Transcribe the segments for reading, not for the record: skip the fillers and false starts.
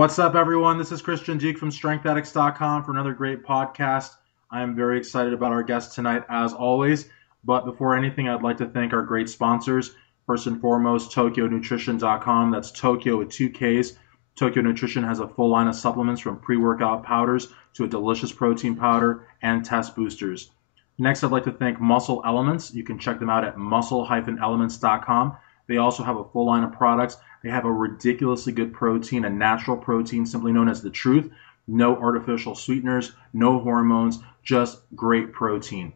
What's up, everyone? This is Christian Duke from StrengthAddicts.com for another great podcast. I am very excited about our guest tonight, as always. But before anything, I'd like to thank our great sponsors. First and foremost, TokyoNutrition.com. That's Tokyo with two Ks. Tokyo Nutrition has a full line of supplements from pre-workout powders to a delicious protein powder and test boosters. Next, I'd like to thank Muscle Elements. You can check them out at muscle-elements.com. They also have a full line of products. They have a ridiculously good protein, a natural protein, simply known as the truth. No artificial sweeteners, no hormones, just great protein.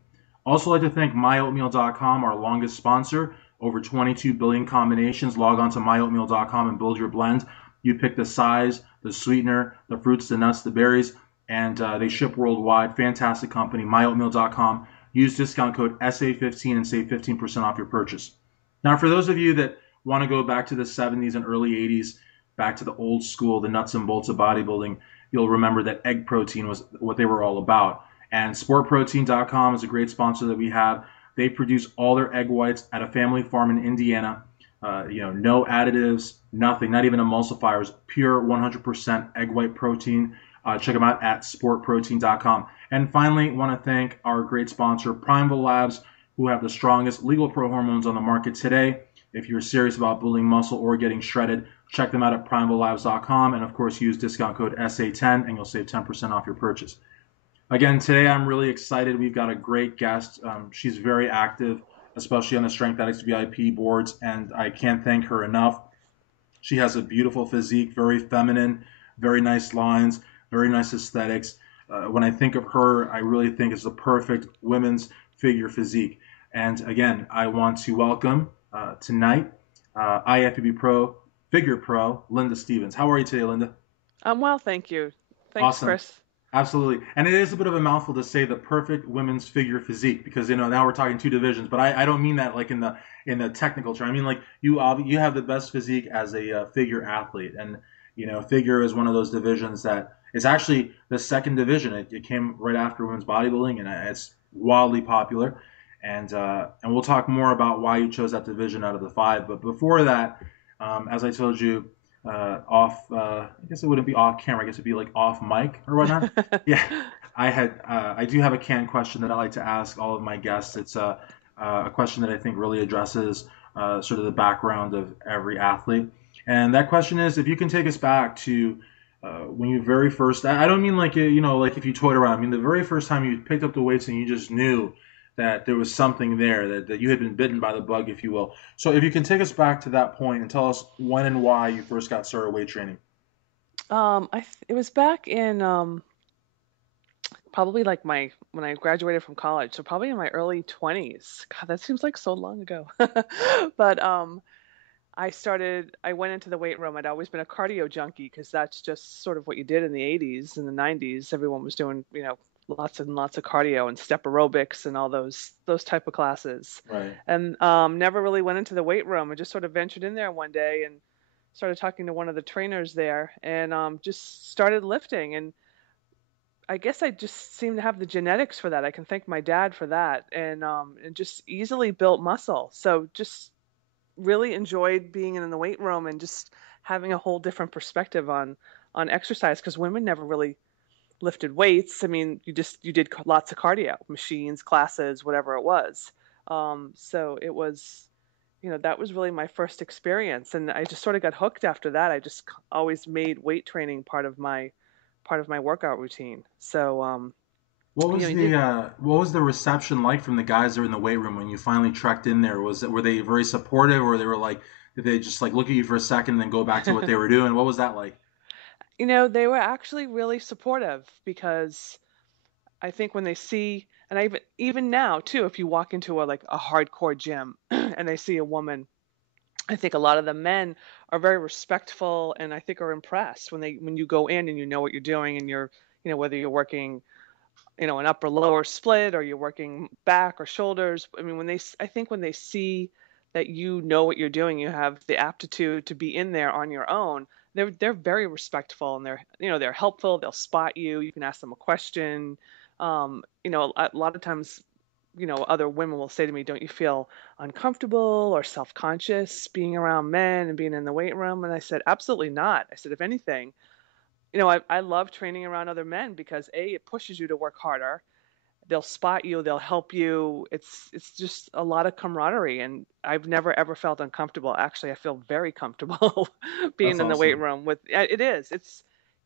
Also like to thank myoatmeal.com, our longest sponsor. Over 22 billion combinations. Log on to myoatmeal.com and build your blend. You pick the size, the sweetener, the fruits, the nuts, the berries, and they ship worldwide. Fantastic company, myoatmeal.com. Use discount code SA15 and save 15% off your purchase. Now, for those of you that want to go back to the 70s and early 80s, back to the old school, the nuts and bolts of bodybuilding, you'll remember that egg protein was what they were all about. And sportprotein.com is a great sponsor that we have. They produce all their egg whites at a family farm in Indiana. No additives, nothing, not even emulsifiers, pure 100% egg white protein. Check them out at sportprotein.com. And finally, want to thank our great sponsor, Primal Labs, who have the strongest legal pro hormones on the market today. If you're serious about building muscle or getting shredded, check them out at primalabs.com. And of course, use discount code SA10 and you'll save 10% off your purchase. Again, today I'm really excited. We've got a great guest. She's very active, especially on the Strength Addicts VIP boards, and I can't thank her enough. She has a beautiful physique, very feminine, very nice lines, very nice aesthetics. When I think of her, I really think it's the perfect women's figure physique. And again, I want to welcome tonight IFBB Pro, Figure Pro, Linda Stevens. How are you today, Linda? I'm well, thank you. Thanks, Awesome. Chris. Absolutely. And it is a bit of a mouthful to say the perfect women's figure physique because now we're talking two divisions, but I don't mean that like in the technical term. I mean like you have the best physique as a figure athlete, and figure is one of those divisions that is actually the second division. It came right after women's bodybuilding, and it's wildly popular. And we'll talk more about why you chose that division out of the five. But before that, as I told you, I guess it wouldn't be off camera. I guess it'd be like off mic or whatnot. Yeah, I do have a canned question that I like to ask all of my guests. It's a question that I think really addresses sort of the background of every athlete. And that question is, if you can take us back to when you very first, I don't mean like, like if you toyed around. I mean, the very first time you picked up the weights and you just knew that there was something there, that you had been bitten by the bug, if you will. So if you can take us back to that point and tell us when and why you first got started weight training. It was back in probably like when I graduated from college, so probably in my early 20s. God, that seems like so long ago. But I went into the weight room. I'd always been a cardio junkie because that's just sort of what you did in the 80s and the 90s. Everyone was doing, lots and lots of cardio and step aerobics and all those type of classes. Right. And never really went into the weight room. I just sort of ventured in there one day and started talking to one of the trainers there and just started lifting. And I guess I just seem to have the genetics for that. I can thank my dad for that, and just easily built muscle. So just really enjoyed being in the weight room and just having a whole different perspective on exercise because women never really lifted weights. I mean, you did lots of cardio, machines, classes, whatever it was. So it was, that was really my first experience, and I just sort of got hooked after that. I just always made weight training part of my workout routine. So you did. What was the reception like from the guys that were in the weight room when you finally trekked in there? Were they very supportive, or they were like, did they just like look at you for a second and then go back to what they were doing? What was that like? They were actually really supportive because I think when they see, and I even now too, if you walk into a hardcore gym and they see a woman, I think a lot of the men are very respectful and I think are impressed when you go in and you know what you're doing and whether you're working, an upper lower split or you're working back or shoulders. I mean, I think when they see that you know what you're doing, you have the aptitude to be in there on your own. They're very respectful and they're helpful. They'll spot you. You can ask them a question. A lot of times, other women will say to me, "Don't you feel uncomfortable or self-conscious being around men and being in the weight room?" And I said, "Absolutely not." I said, "If anything, I love training around other men because it pushes you to work harder. They'll spot you, they'll help you. It's just a lot of camaraderie, and I've never ever felt uncomfortable. Actually, I feel very comfortable being That's in the weight awesome. room with it is.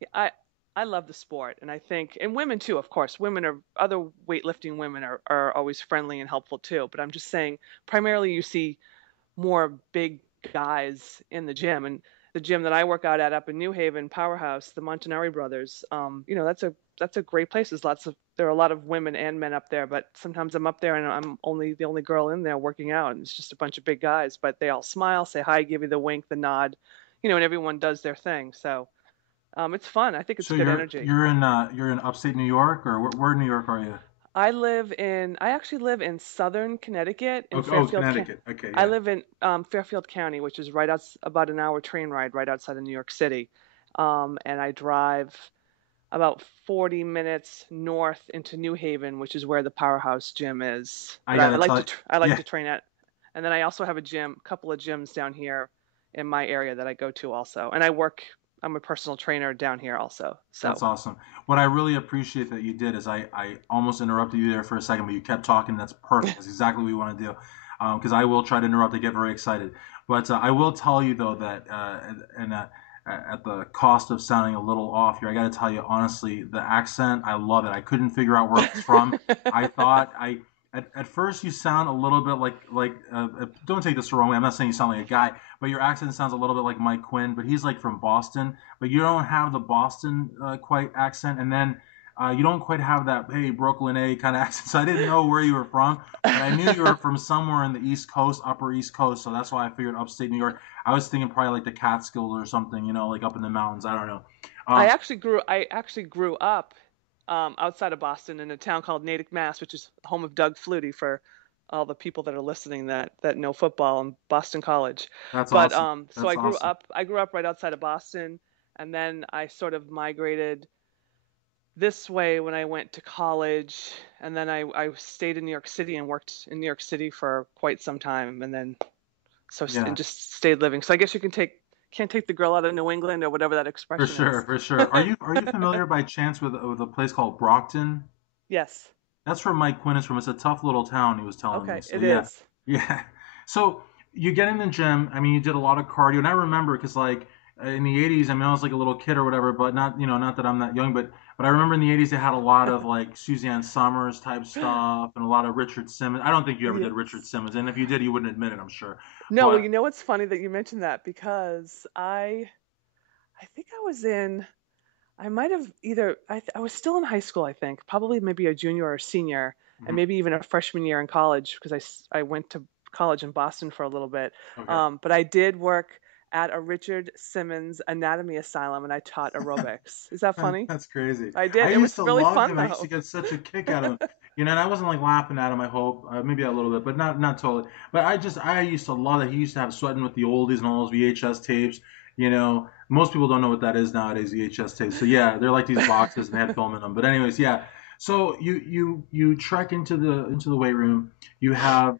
Yeah, I love the sport, and I think and women too, of course. Women are other weightlifting women are always friendly and helpful too, but I'm just saying primarily you see more big guys in the gym. And the gym that I work out at up in New Haven, Powerhouse, the Montanari brothers, that's a great place. There are a lot of women and men up there, but sometimes I'm up there and I'm only the only girl in there working out, and it's just a bunch of big guys. But they all smile, say hi, give you the wink, the nod, and everyone does their thing. So it's fun. I think it's So good you're energy. you're in upstate New York, or where in New York are you? I actually live in Southern Connecticut in Oh, Fairfield. Connecticut. Okay, I yeah. live in Fairfield County, which is about an hour train ride right outside of New York City. And I drive about 40 minutes north into New Haven, which is where the Powerhouse gym is. I But gotta tell you, I like yeah. to train at, and then I also have a couple of gyms down here in my area that I go to also. And I'm a personal trainer down here also. That's So awesome. What I really appreciate that you did is I almost interrupted you there for a second, but you kept talking. That's perfect. That's exactly what we want to do. Because I will try to interrupt. I get very excited. But I will tell you, though, that and at the cost of sounding a little off here, I got to tell you, honestly, the accent, I love it. I couldn't figure out where it was from. I thought at first you sound a little bit don't take this the wrong way. I'm not saying you sound like a guy, but your accent sounds a little bit like Mike Quinn, but he's like from Boston, but you don't have the Boston quite accent, and then you don't quite have that hey Brooklyn A kind of accent. So I didn't know where you were from, but I knew you were from somewhere in the East Coast, Upper East Coast. So that's why I figured upstate New York. I was thinking probably like the Catskills or something, like up in the mountains. I don't know. Um, I actually grew up outside of Boston in a town called Natick, Mass, which is home of Doug Flutie for all the people that are listening that know football and Boston College. that's But awesome. so That's awesome. I grew up right outside of Boston, and then I sort of migrated this way when I went to college, and then I stayed in New York City and worked in New York City for quite some time, and then and Yeah, just stayed living. So I guess you can't take the girl out of New England or whatever that for expression sure, is. for sure. Are you familiar by chance with a place called Brockton? Yes. That's where Mike Quinn is from. It's a tough little town, he was telling me. Okay, So it yeah, is. yeah. So you get in the gym. I mean, you did a lot of cardio, and I remember because like in the '80s, I mean, I was like a little kid or whatever, but not that I'm that young, but I remember in the '80s they had a lot of like Suzanne Summers type stuff and a lot of Richard Simmons. I don't think you ever did Richard Yes. Simmons, and if you did, you wouldn't admit it, I'm sure. No, well, But it's funny that you mentioned that because I think I was in I might have I was still in high school, I think, probably maybe a junior or a senior, and mhm, maybe even a freshman year in college because I went to college in Boston for a little bit. okay. But I did work at a Richard Simmons anatomy asylum and I taught aerobics. Is that funny? That's crazy. I I did. It used was to really love fun him. I used to though. get such a kick out of him. And I wasn't like laughing at him. I hope maybe a little bit, but not totally. But I used to love that he used to have sweating with the oldies and all those VHS tapes. Most people don't know what that is nowadays, VHS tapes. So yeah, they're like these boxes and they had film in them. But anyways, yeah. So you trek into the weight room. You have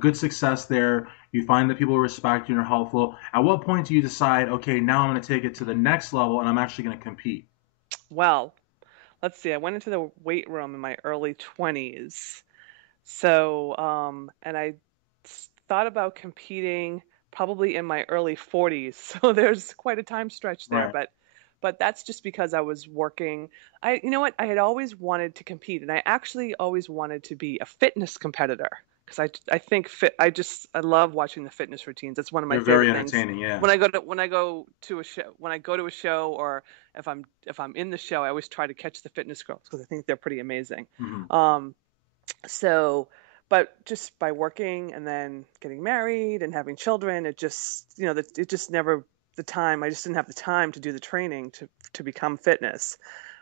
good success there. You find that people respect you and are helpful. At what point do you decide, okay, now I'm going to take it to the next level and I'm actually going to compete? Well, let's see. I went into the weight room in my early 20s. So, and thought about competing probably in my early 40s. So there's quite a time stretch there, Right. but that's just because I was working. You know what? I had always wanted to compete, and I actually always wanted to be a fitness competitor because I think I love watching the fitness routines. It's one of my They're very favorite things. entertaining, yeah. When I go to a show or if I'm in the show, I always try to catch the fitness girls because I think they're pretty amazing. Hmm. Um, so, but just by working and then getting married and having children, it just, it just never I just didn't have the time to do the training to become fitness.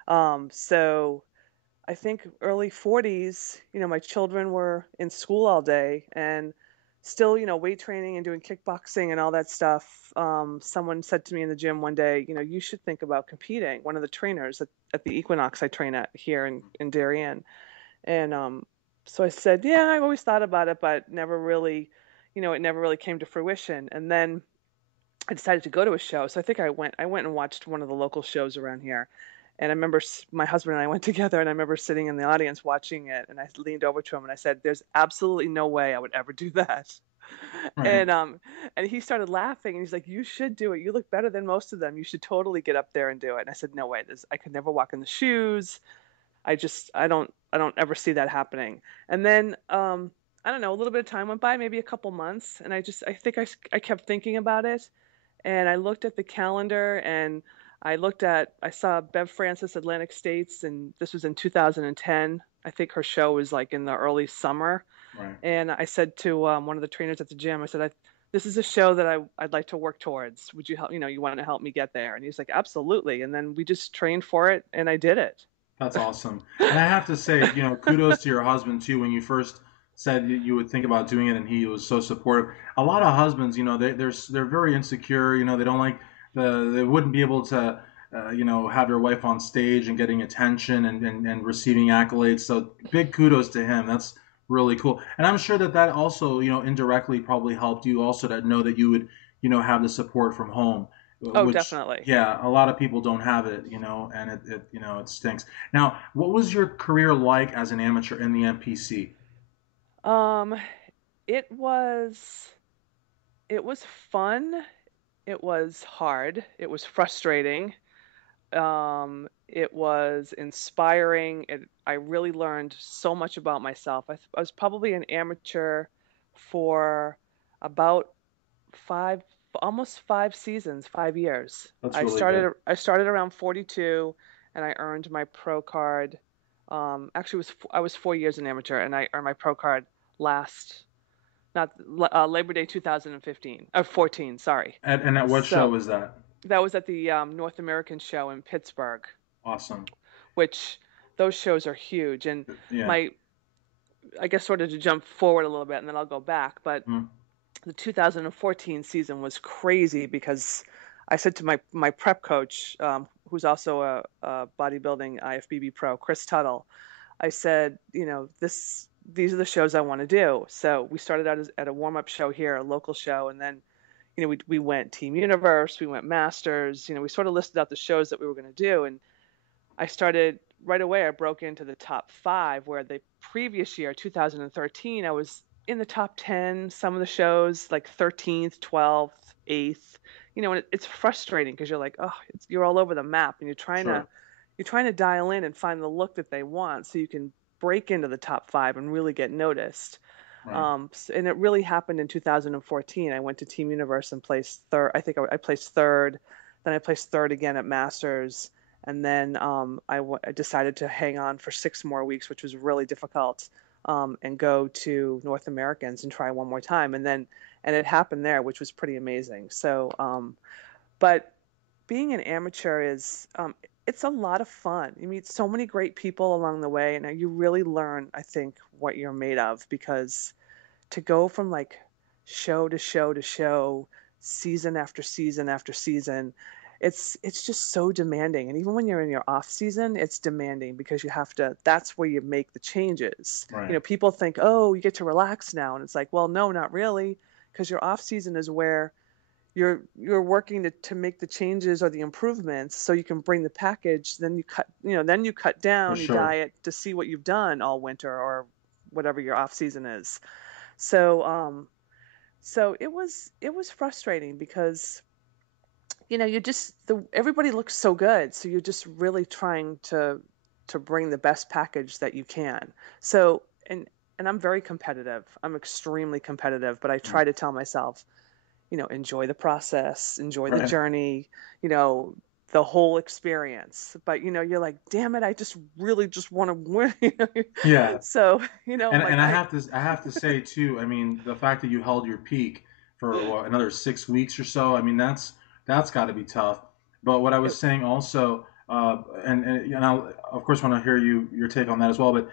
So I think early 40s, my children were in school all day and still, weight training and doing kickboxing and all that stuff. Someone said to me in the gym one day, you should think about competing. One of the trainers at the Equinox I train at here in Darien. And so I said, yeah, I've always thought about it, but never really, it never really came to fruition. And then I decided to go to a show. So I think I went and watched one of the local shows around here. And I remember my husband and I went together, and I remember sitting in the audience watching it, and I leaned over to him and I said, "There's absolutely no way I would ever do that." Right. And and he started laughing and he's like, "You should do it. You look better than most of them. You should totally get up there and do it." And I said, "No way. I could never walk in the shoes. I don't ever see that happening." And then I don't know, a little bit of time went by, maybe a couple months, and I think I kept thinking about it, and I looked at the calendar and I saw Bev Francis Atlantic States, and this was in 2010. I think her show was like in the early summer. Right. And I said to one of the trainers at the gym, I said, this is a show that I'd like to work towards. Would you help, you want to help me get there? And he's like, absolutely. And then we just trained for it and I did it. That's awesome. And I have to say, kudos to your husband too. When you first said that you would think about doing it, and he was so supportive. A lot of husbands, they're very insecure. They don't like they wouldn't be able to, have their wife on stage and getting attention and receiving accolades. So big kudos to him. That's really cool. And I'm sure that also, indirectly probably helped you also to know that you would, have the support from home, Oh, which, definitely. yeah, a lot of people don't have it, and it stinks. Now, what was your career like as an amateur in the MPC? Um, it was, it was fun. It was hard. It was frustrating. It was inspiring. I really learned so much about myself. I was probably an amateur for about five, almost 5 seasons, 5 years. That's really good. I started around 42, and I earned my pro card. Actually, I was 4 years an amateur, and I earned my pro card last, not Labor Day 2015, 14. Sorry. And at what show So was that? that was at the North American show in Pittsburgh, Awesome. which those shows are huge. And Yeah. my, I guess sort of to jump forward a little bit and then I'll go back, but Mm, the 2014 season was crazy because I said to my prep coach, who's also a bodybuilding IFBB pro, Chris Tuttle, I said, these are the shows I want to do. So we started out at a warm up show here, a local show, and then we went Team Universe, we went Masters, we sort of listed out the shows that we were going to do, and I started right away. I broke into the top five, where the previous year, 2013, I was in the top 10, some of the shows, like 13th, 12th, 8th. And it's frustrating because you're like, oh, you're all over the map, and sure. you're trying to dial in and find the look that they want so you can break into the top five and really get noticed. Right. And it really happened in 2014. I went to Team Universe and placed third. I think I placed third. Then I placed third again at Masters. And then I decided to hang on for 6 more weeks, which was really difficult, and go to North Americans and try one more time. And it happened there, which was pretty amazing. So, but being an amateur it's a lot of fun. You meet so many great people along the way, and you really learn, I think, what you're made of, because to go from like show to show to show, season after season after season, it's just so demanding. And even when you're in your off season, it's demanding because you have to, that's where you make the changes. Right. People think, oh, you get to relax now, and it's like, well, no, not really, because your off season is where you're working to make the changes or the improvements so you can bring the package. Then you cut For down, you sure. diet to see what you've done all winter or whatever your off season is. So so it was frustrating because you just everybody looks so good, so you're just really trying to bring the best package that you can. So and I'm very competitive. I'm extremely competitive, but I Right. try to tell myself, enjoy the process, enjoy the Right. journey, you know, the whole experience. But you're like, damn it, I just really just want to win. Yeah. So, like And I have to say too, I mean, the fact that you held your peak for what, another 6 weeks or so, I mean, that's got to be tough. But what I was it, saying also, and I of course want to hear your take on that as well. But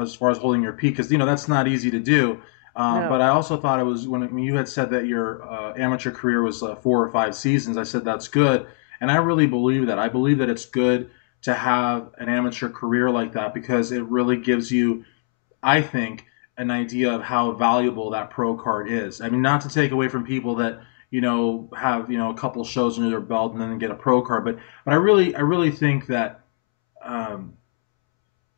as far as holding your peak, because that's not easy to do. But no, I also thought it was when you had said that your amateur career was 4 or 5 seasons. I said that's good, and I really believe that. I believe that it's good to have an amateur career like that because it really gives you, I think, an idea of how valuable that pro card is. I mean, not to take away from people that have a couple shows under their belt and then get a pro card. But I really think that um,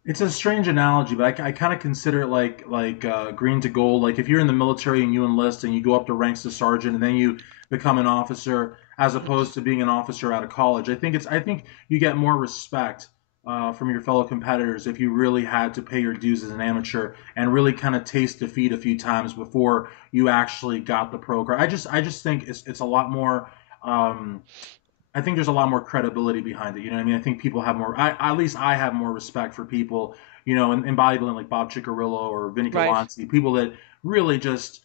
it's a strange analogy, but I kind of consider it like green to gold. Like if you're in the military and you enlist and you go up the ranks to sergeant and then you become an officer, as Mhm. opposed to being an officer out of college. I think you get more respect from your fellow competitors if you really had to pay your dues as an amateur and really kind of taste defeat a few times before you actually got the pro card. I just think it's a lot more. Um, I think there's a lot more credibility behind it. You know what I mean? I think people have more. At least I have more respect for people. In bodybuilding like Bob Ciccarello or Vinny Right. Galanti, people that really just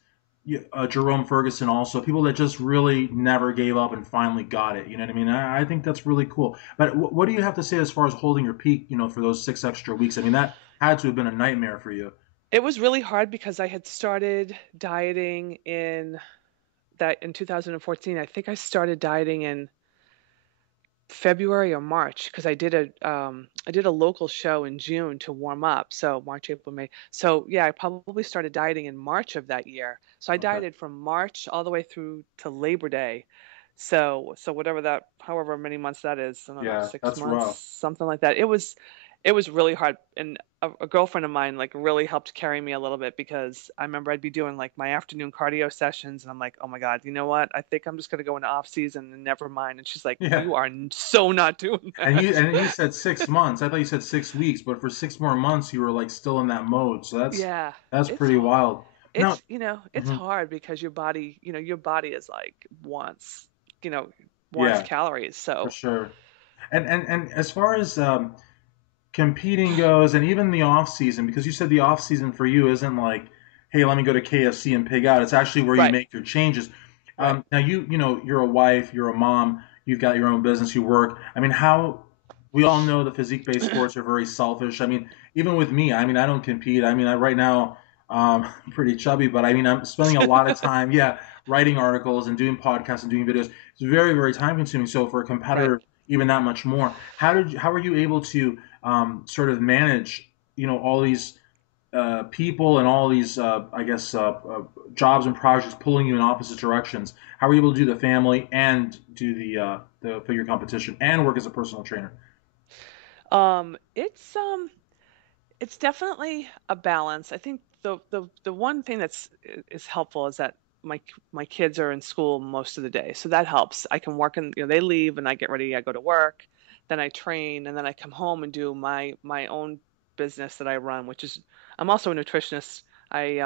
Jerome Ferguson, also people that just really never gave up and finally got it. You know what I mean? I think that's really cool. But what do you have to say as far as holding your peak? For those 6 extra weeks. I mean, that had to have been a nightmare for you. It was really hard because I had started dieting in 2014. I think I started dieting in February or March because I did a local show in June to warm up. So March, April, May. So yeah, I probably started dieting in March of that year. So I Okay. dieted from March all the way through to Labor Day. So whatever that, however many months that is, I don't know, Yeah, 6 months, that's rough. something like that. It was really hard, and a girlfriend of mine like really helped carry me a little bit because I remember I'd be doing like my afternoon cardio sessions, and I'm like, oh my God, you know what? I think I'm just gonna go into off season and never mind. And she's like, Yeah. you are so not doing And you that. and you said 6 months. I thought you said 6 weeks, but for 6 more months you were like still in that mode. So that's Yeah, that's it's pretty wild. Now, it's mhm, hard because your body is like you know wants yeah, calories. for So sure. And as far as competing goes, and even the off season, because you said the off season for you isn't like, hey, let me go to KFC and pig out. It's actually where you right, make your changes. right. Now you're a wife, you're a mom, you've got your own business, you work. I mean, how we all know the physique-based sports are very selfish. I mean, even with me, I mean, I don't compete. I mean, right now, I'm pretty chubby, but I mean, I'm spending a lot of time, yeah, writing articles and doing podcasts and doing videos. It's very, very time consuming. So for a Right. competitor, even that much more. How are you able to sort of manage, all these people and all these, I guess, jobs and projects pulling you in opposite directions? How are you able to do the family and do the figure competition and work as a personal trainer? Um, it's um, it's definitely a balance. I think the one thing is helpful is that my kids are in school most of the day, so that helps. I can work and they leave and I get ready. I go to work, then I train, and then I come home and do my own business that I run, which is I'm also a nutritionist. I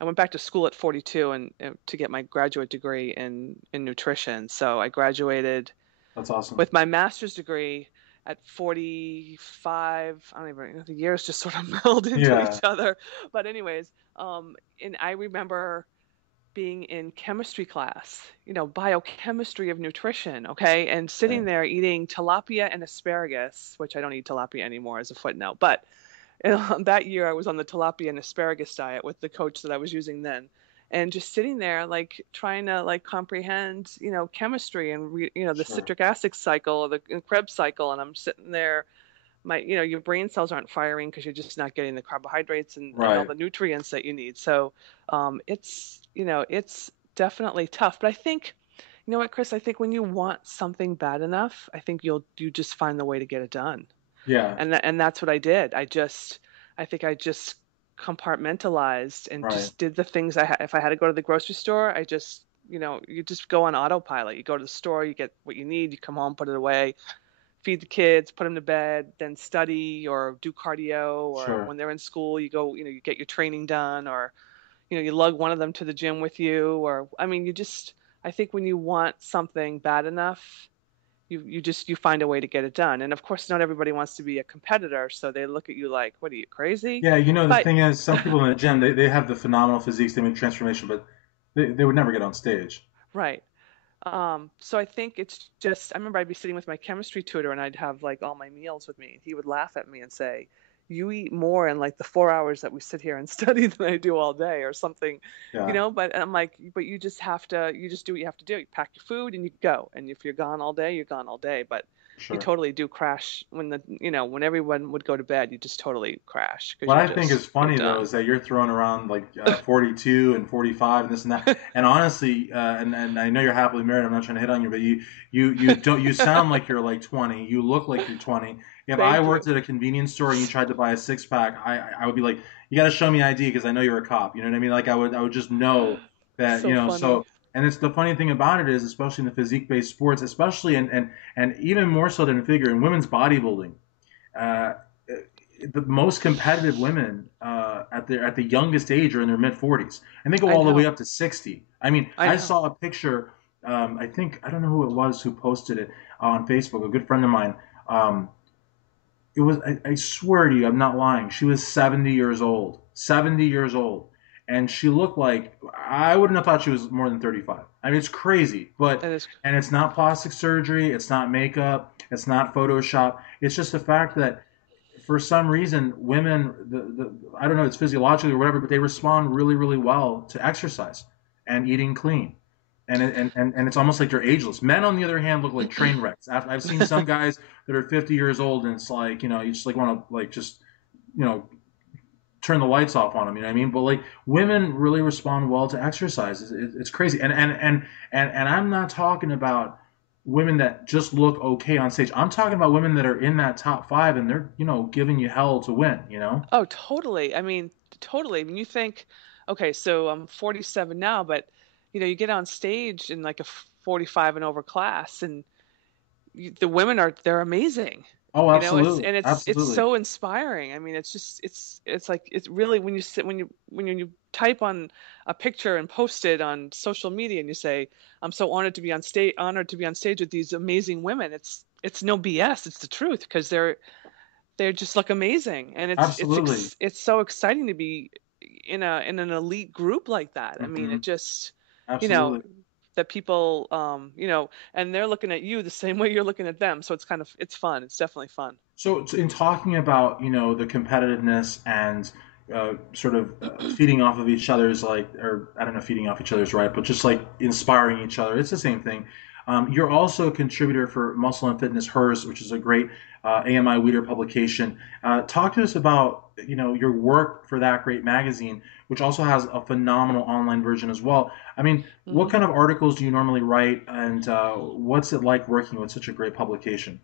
went back to school at 42 and to get my graduate degree in nutrition. So I graduated That's awesome. with my master's degree at 45. I don't even know, the years just sort of meld into Yeah. each other. But anyways, and I remember being in chemistry class, biochemistry of nutrition, okay, and Yeah. sitting there eating tilapia and asparagus, which I don't eat tilapia anymore as a footnote. But that year I was on the tilapia and asparagus diet with the coach that I was using then. And just sitting there, like trying to like comprehend, chemistry and the Sure. citric acid cycle or the Krebs cycle. And I'm sitting there, your brain cells aren't firing because you're just not getting the carbohydrates and all Right. the nutrients that you need. So it's definitely tough. But I think, you know what, Chris, I think when you want something bad enough, I think you just find the way to get it done. Yeah. And that's what I did. I think I just compartmentalized and Right. just did the things if I had to go to the grocery store, you just go on autopilot. You go to the store, you get what you need, you come home, put it away, feed the kids, put them to bed, then study or do cardio, or Sure. when they're in school, you go, you get your training done, or you lug one of them to the gym with you, or I mean, I think when you want something bad enough, you find a way to get it done. And of course, not everybody wants to be a competitor, so they look at you like, what are you, crazy? Yeah. The But thing is, some people in the gym, they have the phenomenal physiques, they make transformation, but they would never get on stage. right. So I think it's just I remember I'd be sitting with my chemistry tutor and I'd have like all my meals with me, and he would laugh at me and say, you eat more in like the 4 hours that we sit here and study than I do all day or something, Yeah, but I'm like, but you just have to, you just do what you have to do. You pack your food and you go. And if you're gone all day, you're gone all day. But you sure. totally do crash when when everyone would go to bed, you just totally crash because What you're I think just, is you're funny though done. is that you're throwing around like 42 and 45 and this and that. And honestly, and I know you're happily married. I'm not trying to hit on you, but you don't you sound like you're like 20. You look like you're 20. If I Thank worked you. at a convenience store and you tried to buy a six pack, I would be like, you got to show me ID because I know you're a cop. You know what I mean? Like I would just know that So funny. So. And it's the funny thing about it is, especially in the physique-based sports, especially and even more so than in figure in women's bodybuilding. Uh, the most competitive women at the youngest age are in their mid 40s, and they go I all the way know. up to 60. I mean, I I know. saw a picture. I think I don't know who it was who posted it on Facebook. A good friend of mine. Um, it was I swear to you, I'm not lying. She was 70 years old. 70 years old. And she looked like I wouldn't have thought she was more than 35. I mean, it's crazy, That is. and it's not plastic surgery, it's not makeup, it's not Photoshop. It's just the fact that for some reason, women, I don't know, it's physiologically or whatever, but they respond really, really well to exercise and eating clean. And it's almost like they're ageless. Men, on the other hand, look like train wrecks. I've seen some guys that are 50 years old, and it's like, you just like want to like just, you know, turn the lights off on them. You know what I mean? But like women really respond well to exercise. It's crazy. And I'm not talking about women that just look okay on stage. I'm talking about women that are in that top five and they're giving you hell to win. You know? Oh, totally. I mean, totally. When you think, okay, so I'm 47 now, but you get on stage in like a 45 and over class, and the women they're amazing. Oh, It's absolutely, and it's absolutely. so inspiring. I mean, it's just it's like it's really when you sit when you type on a picture and post it on social media and you say, "I'm so honored to be on stage with these amazing women." It's no BS. It's the truth because they just look amazing, and Absolutely. it's so exciting to be in an elite group like that. I mean, Hmm. it just, you know, Absolutely. that people, and they're looking at you the same way you're looking at them. So it's fun. It's definitely fun. So, in talking about the competitiveness and sort of feeding off of each other's like, or I don't know, if feeding off each other's right, but just like inspiring each other. It's the same thing. You're also a contributor for Muscle and Fitness Hers, which is a great AMI Weeder publication. Talk to us about your work for that great magazine, which also has a phenomenal online version as well. I mean, what Hmm. kind of articles do you normally write, and what's it like working with such a great publication?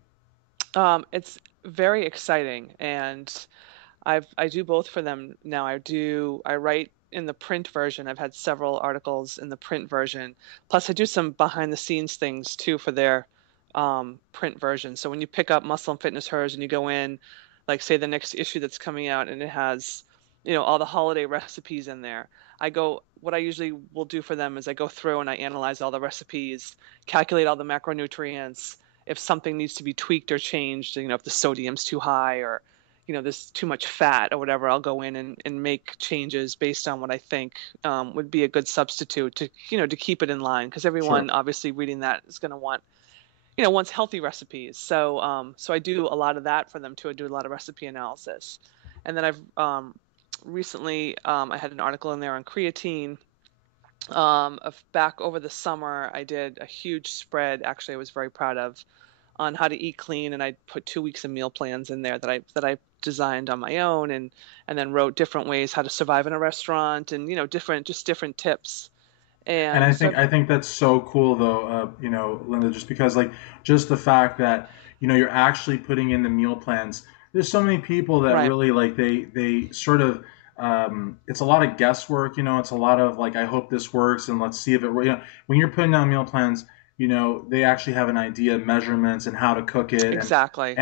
It's very exciting, and I do both for them now. I write in the print version. I've had several articles in the print version. Plus, I do some behind the scenes things too for their print version. So when you pick up Muscle and Fitness Hers and you go in, like say the next issue that's coming out and it has, all the holiday recipes in there. What I usually will do for them is I go through and I analyze all the recipes, calculate all the macronutrients, if something needs to be tweaked or changed, if the sodium's too high or there's too much fat or whatever, I'll go in and make changes based on what I think would be a good substitute to keep it in line. Because Sure. everyone obviously reading that is going to wants healthy recipes. So I do a lot of that for them too. I do a lot of recipe analysis. And then I've recently, I had an article in there on creatine. Back over the summer, I did a huge spread. Actually, I was very proud of on how to eat clean, and I put 2 weeks of meal plans in there that I designed on my own, and then wrote different ways how to survive in a restaurant, and different tips. And And I so think I've, I think that's so cool though, Linda, just because like just the fact that you're actually putting in the meal plans. There's so many people that right, really like they sort of it's a lot of guesswork. It's a lot of like I hope this works and let's see if it works. When you're putting down meal plans, they actually have an idea, measurements, and how to cook it, and exactly.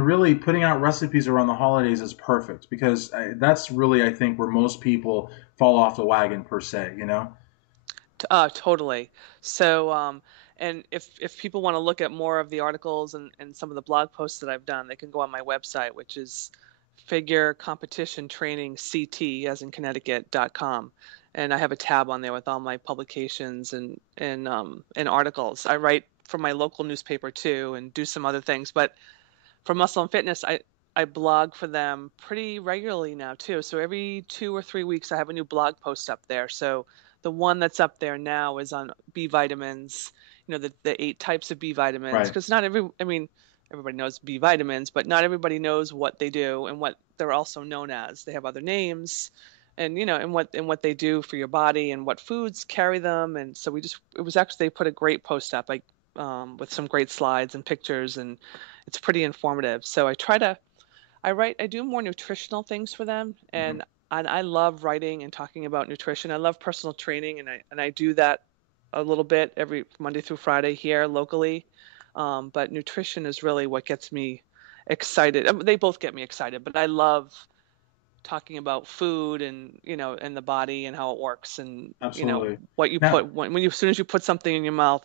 really putting out recipes around the holidays is perfect because that's really I think where most people fall off the wagon per se. Totally. So, and if people want to look at more of the articles and some of the blog posts that I've done, they can go on my website, which is figure competition training CT as in Connecticut.com. And I have a tab on there with all my publications and articles. I write for my local newspaper too and do some other things. But for Muscle and Fitness, I blog for them pretty regularly now too. So every 2 or 3 weeks, I have a new blog post up there. So the one that's up there now is on B vitamins, the 8 types of B vitamins. Right. Because not every, I mean, everybody knows B vitamins, but not everybody knows what they do and what they're also known as. They have other names, and and what they do for your body and what foods carry them. And so it was actually, they put a great post up, like with some great slides and pictures, and it's pretty informative. So I do more nutritional things for them, Hmm. and I love writing and talking about nutrition. I love personal training, and I do that a little bit every Monday through Friday here locally. But nutrition is really what gets me excited. They both get me excited, but I love talking about food and and the body and how it works, and Absolutely. what you Now, put when you as soon as you put something in your mouth,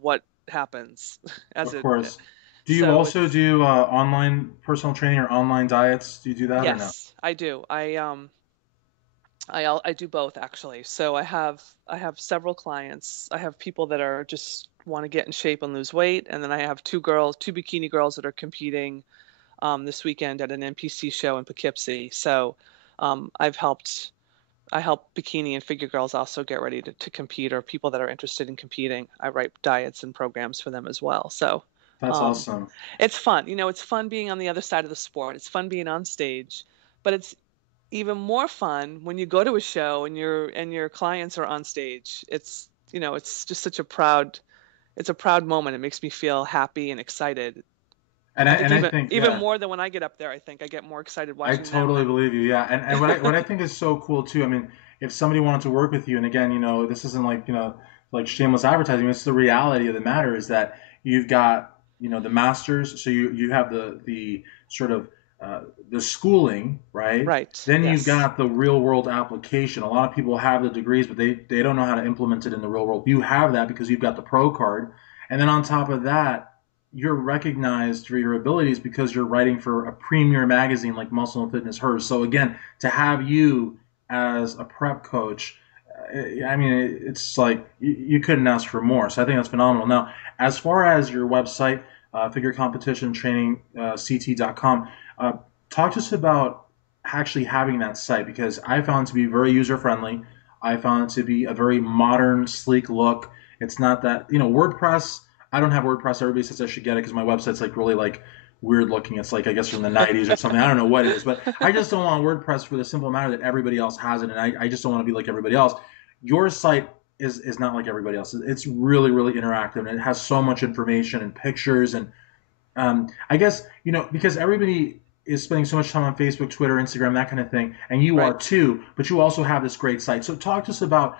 what happens as of it. course. Do you So also it's do online personal training or online diets? Do you do that or no? Yes, I do. I do both actually. So I have several clients. I have people that are just want to get in shape and lose weight, and then I have two bikini girls that are competing this weekend at an NPC show in Poughkeepsie. So I've helped I help bikini and figure girls also get ready to compete, or people that are interested in competing. I write diets and programs for them as well. So That's um, awesome. it's fun. It's fun being on the other side of the sport. It's fun being on stage, but it's even more fun when you go to a show and your clients are on stage. It's just such a proud moment. It makes me feel happy and excited. And I I think and I even think even yeah, more than when I get up there. I think I get more excited I watching them totally than. believe you. Yeah. And what I think is so cool too. I mean, if somebody wanted to work with you, and again, this isn't like, like shameless advertising. It's the reality of the matter is that you've got, the masters, so you have the sort of uh, the schooling, right? Right. Then you've Yes. got the real world application. A lot of people have the degrees, but they don't know how to implement it in the real world. You have that because you've got the pro card. And then on top of that, you're recognized for your abilities because you're writing for a premier magazine like Muscle and Fitness Hers. So again, to have you as a prep coach, I mean, it's like you couldn't ask for more. So I think that's phenomenal. Now, as far as your website, figure competition training ct.com, talk to us about actually having that site because I found it to be very user friendly. I found it to be a very modern, sleek look. It's not that, WordPress. I don't have WordPress. Everybody says I should get it because my website's like really like weird looking. It's like I guess from the 90s or something. I don't know what it is, but I just don't want WordPress for the simple matter that everybody else has it, and I just don't want to be like everybody else. Your site is not like everybody else. It's really really interactive and it has so much information and pictures and I guess because everybody is spending so much time on Facebook, Twitter, Instagram, that kind of thing, and you are Right. too. But you also have this great site. So talk to us about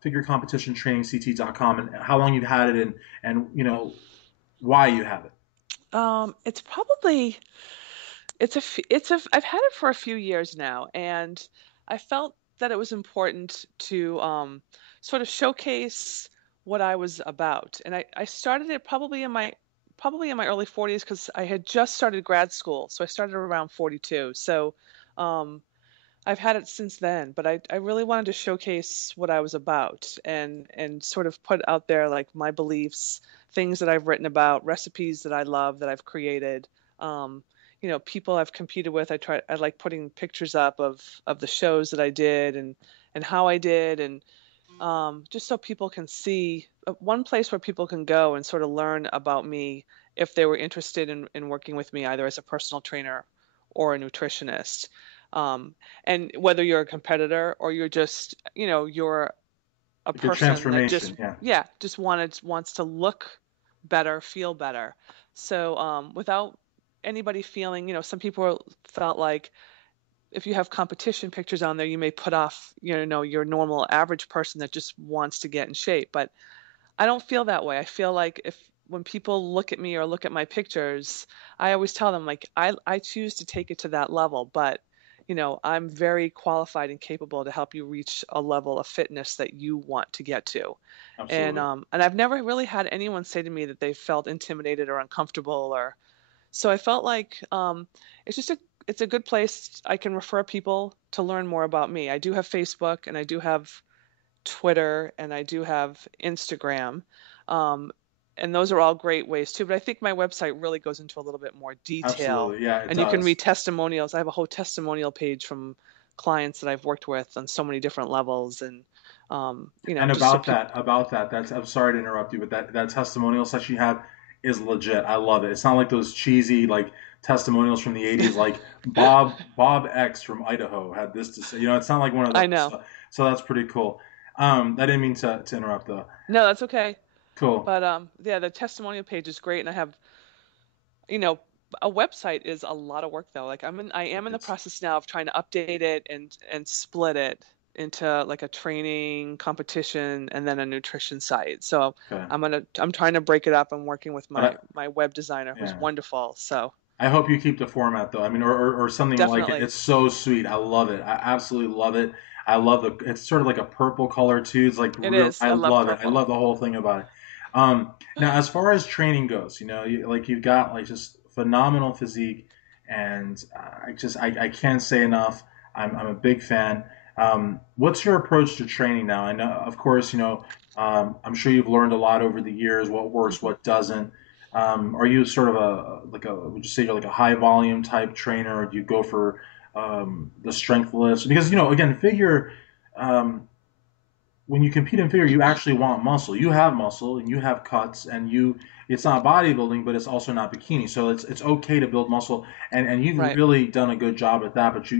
figure competition training ct.com and how long you've had it and why you have it. It's probably I've had it for a few years now, and I felt that it was important to sort of showcase what I was about. And I started it probably in my early 40s because I had just started grad school. So I started around 42. So um, I've had it since then, but I really wanted to showcase what I was about, and sort of put out there like my beliefs, things that I've written about, recipes that I love that I've created. Um, People I've competed with. I like putting pictures up of the shows that I did, and how I did, and just so people can see one place where people can go and sort of learn about me if they were interested in working with me either as a personal trainer or a nutritionist. Um, and whether you're a competitor or you're just, you're a A good person that just, transformation, yeah. yeah, just wants to look better, feel better. So without anybody feeling, some people felt like if you have competition pictures on there, you may put off, your normal average person that just wants to get in shape. But I don't feel that way. I feel like if when people look at me or look at my pictures, I always tell them like I choose to take it to that level, but I'm very qualified and capable to help you reach a level of fitness that you want to get to. And Absolutely. and I've never really had anyone say to me that they felt intimidated or uncomfortable, or so I felt like it's just it's a good place I can refer people to learn more about me. I do have Facebook and I do have Twitter and I do have Instagram. Um, and those are all great ways too. But I think my website really goes into a little bit more detail, Absolutely. Yeah, it and you can read does. testimonials. I have a whole testimonial page from clients that I've worked with on so many different levels, and And just so people. about that, that's I'm sorry to interrupt you, but that testimonial section you have is legit. I love it. It's not like those cheesy like testimonials from the '80s, like Bob X from Idaho had this to say. It's not like one of I those. know. So that's pretty cool. I didn't mean to interrupt though. No, that's okay. Cool. But yeah, the testimonial page is great, and I have, you know, a website is a lot of work though. Like I am in the It's process now of trying to update it and split it into like a training, competition, and then a nutrition site. So okay. I'm trying to break it up. I'm working with But my web designer who's yeah. wonderful. So I hope you keep the format though. I mean, or something like it. definitely It's so sweet. I love it. I absolutely love it. I love the. It's sort of like a purple color too. It's like it real. is. I I love love it. I purple. love the whole thing about it. Now, as far as training goes, like you've got like just phenomenal physique, and I can't say enough. I'm a big fan. What's your approach to training now? I know, of course, I'm sure you've learned a lot over the years. What works, Hmm. what doesn't. Are you sort of would you say you're like a high volume type trainer, or do you go for the strength lifts? Because, again, figure, um, when you compete in figure, you actually want muscle. You have muscle and you have cuts, and it's not bodybuilding, but it's also not bikini. So it's okay to build muscle, and you've Right. really done a good job at that. But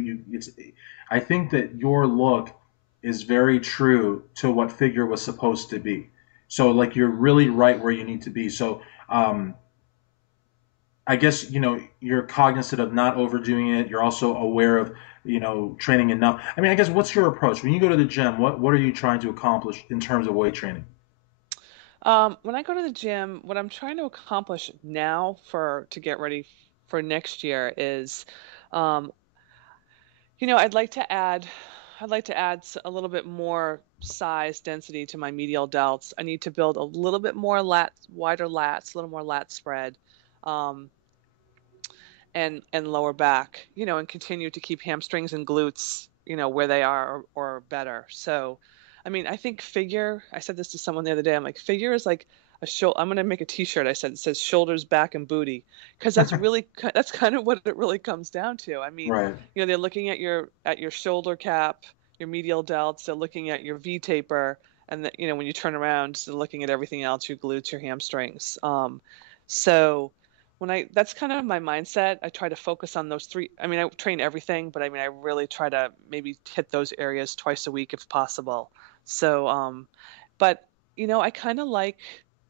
I think that your look is very true to what figure was supposed to be. So like you're really right where you need to be. So I guess you're cognizant of not overdoing it. You're also aware of training enough. I mean, I guess what's your approach when you go to the gym? What are you trying to accomplish in terms of weight training? When I go to the gym, what I'm trying to accomplish now for to get ready for next year is, um, I'd like to add a little bit more size density to my medial delts. I need to build a little bit more wider lats, a little more lat spread, um, and lower back, and continue to keep hamstrings and glutes, where they are or better. So, I mean, I think figure. I said this to someone the other day. I'm like, figure is like a show. I'm gonna make a T-shirt. I said it says shoulders, back, and booty, because that's kind of what it really comes down to. I mean, Right. they're looking at your shoulder cap, your medial delts. They're looking at your V taper, and when you turn around, they're looking at everything else, your glutes, your hamstrings. So that's kind of my mindset. I try to focus on those three. I mean, I train everything, but I mean, I really try to maybe hit those areas twice a week if possible. So, but I kind of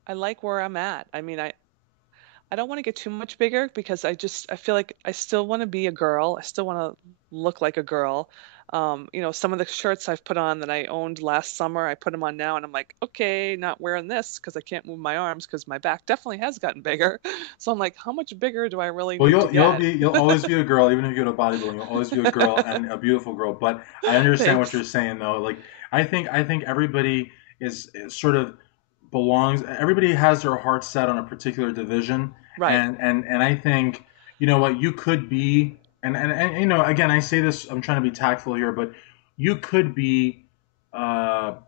I like where I'm at. I mean, I don't want to get too much bigger because I feel like I still want to be a girl. I still want to look like a girl. Some of the shirts I've put on that I owned last summer, I put them on now and I'm like, okay, not wearing this because I can't move my arms because my back definitely has gotten bigger. So I'm like, how much bigger do I really Well, need to get? you'll always be a girl, even if you go to bodybuilding. You'll always be a girl and a beautiful girl. But I understand what you're Thanks. saying, though. Like I think everybody is sort of belongs. Everybody has their heart set on a particular division, Right. and I think what you could be, and again, I say this. I'm trying to be tactful here, but you could be.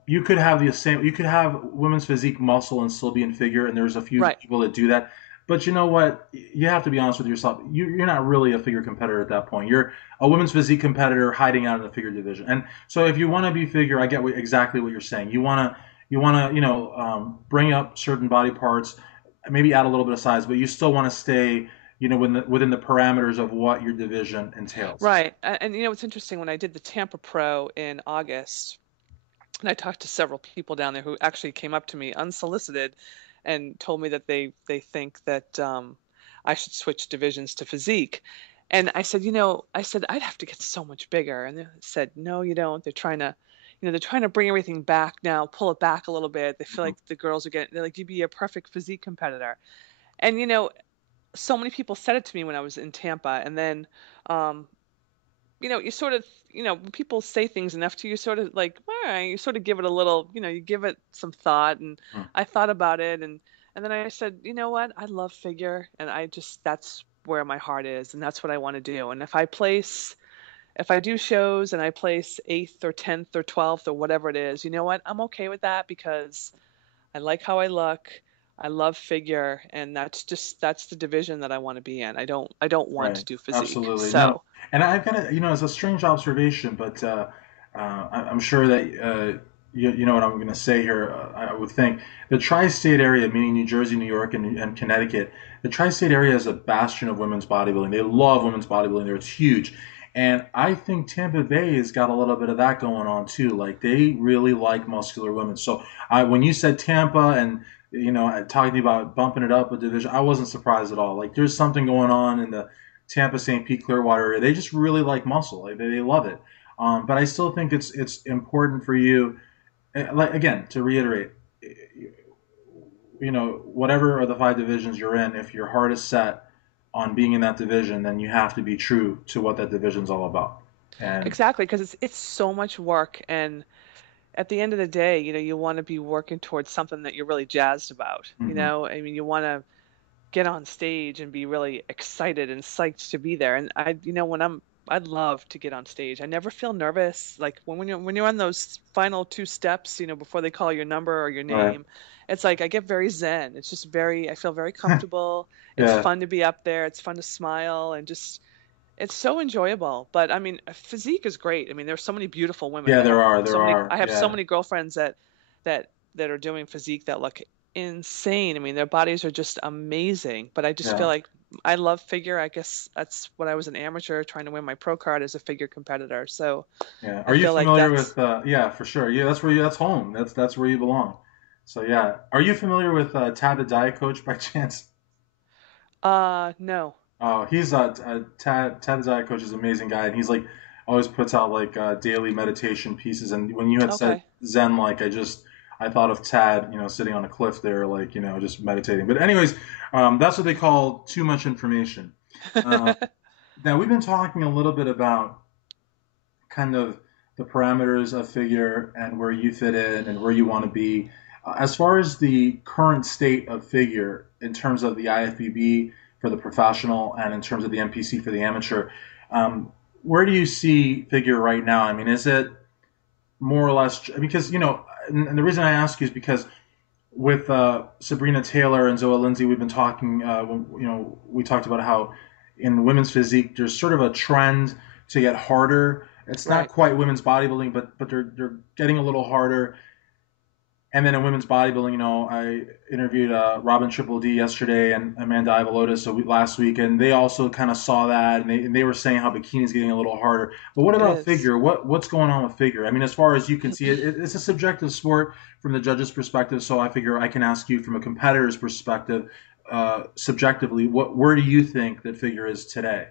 You could have the same. You could have women's physique muscle and still be in figure, and there's a few Right. people that do that. But you know what? You have to be honest with yourself. You're not really a figure competitor at that point. You're a women's physique competitor hiding out in the figure division. And so if you want to be figure, I get exactly what you're saying. You want to bring up certain body parts, maybe add a little bit of size, but you still want to stay within the parameters of what your division entails. Right. And it's interesting when I did the Tampa Pro in August, and I talked to several people down there who actually came up to me unsolicited and told me that they think that I should switch divisions to physique. And I said I'd have to get so much bigger. And they said, no, you don't. They're trying to bring everything back now, pull it back a little bit. They feel Mhm. like the girls are getting, they're like, you'd be a perfect physique competitor. And so many people said it to me when I was in Tampa, and then um, you sort of, when people say things enough to you, sort of like, all right, you sort of give it a little, you give it some thought. And Mhm. I thought about it, and then I said, you know what? I love figure, and that's where my heart is, and that's what I want to do. And if I do shows and I place 8th or 10th or 12th or whatever it is, you know what? I'm okay with that because I like how I look. I love figure, and that's the division that I want to be in. I don't want Right. to do physique. Absolutely. No. So And I've got to, it's a strange observation, but I'm sure that you know what I'm going to say here. I would think the tri-state area, meaning New Jersey, New York, and Connecticut, the tri-state area is a bastion of women's bodybuilding. They love women's bodybuilding there. It's huge. And I think Tampa Bay has got a little bit of that going on too. Like they really like muscular women. So when you said Tampa and talking about bumping it up a division, I wasn't surprised at all. Like there's something going on in the Tampa, St. Pete, Clearwater area. They just really like muscle. Like they love it. But I still think it's important for you, like again, to reiterate, whatever are the five divisions you're in, if your heart is set on being in that division, then you have to be true to what that division's all about. And exactly, because it's so much work, and at the end of the day, you want to be working towards something that you're really jazzed about. mhm. I mean, you want to get on stage and be really excited and psyched to be there. And I'd love to get on stage. I never feel nervous. Like when you're on those final two steps, before they call your number or your Right. name, it's like I get very zen. It's just I feel very comfortable. It's Yeah. fun to be up there. It's fun to smile and just it's so enjoyable. But I mean, physique is great. I mean, there's so many beautiful women. Yeah, I have there are. so There many are. I have so Yeah. many girlfriends that that are doing physique that look insane. I mean, their bodies are just amazing. But I just feel Yeah. like I love figure. I guess that's what I was an amateur trying to win my pro card as a figure competitor. So Yeah. I Are you feel like familiar that's with yeah, for sure. Yeah, that's home. That's where you belong. So yeah. Are you familiar with Tad the Diet Coach by chance? no. Oh, he's Tad the Diet Coach is an amazing guy, and he's like always puts out like daily meditation pieces. And when you had said Okay. Zen, like I thought of Tad, sitting on a cliff there, like just meditating. But anyways, that's what they call too much information. Uh, Now we've been talking a little bit about kind of the parameters of figure and where you fit in and where you want to be. As far as the current state of figure in terms of the IFBB for the professional and in terms of the NPC for the amateur, where do you see figure right now? I mean, is it more or less because and the reason I ask you is because with Sabrina Taylor and Zoe Lindsay, we've been talking. We talked about how in women's physique, there's sort of a trend to get harder. It's not Right. quite women's bodybuilding, but they're getting a little harder. And then in women's bodybuilding, I interviewed Robin Triple D yesterday and Amanda Ivalotis last week, and they also kind of saw that, and they were saying how bikini's getting a little harder. But what It about is. figure? What's going on with figure? I mean, as far as you can see, it's a subjective sport from the judge's perspective. So I figure I can ask you from a competitor's perspective, subjectively, where do you think that figure is today?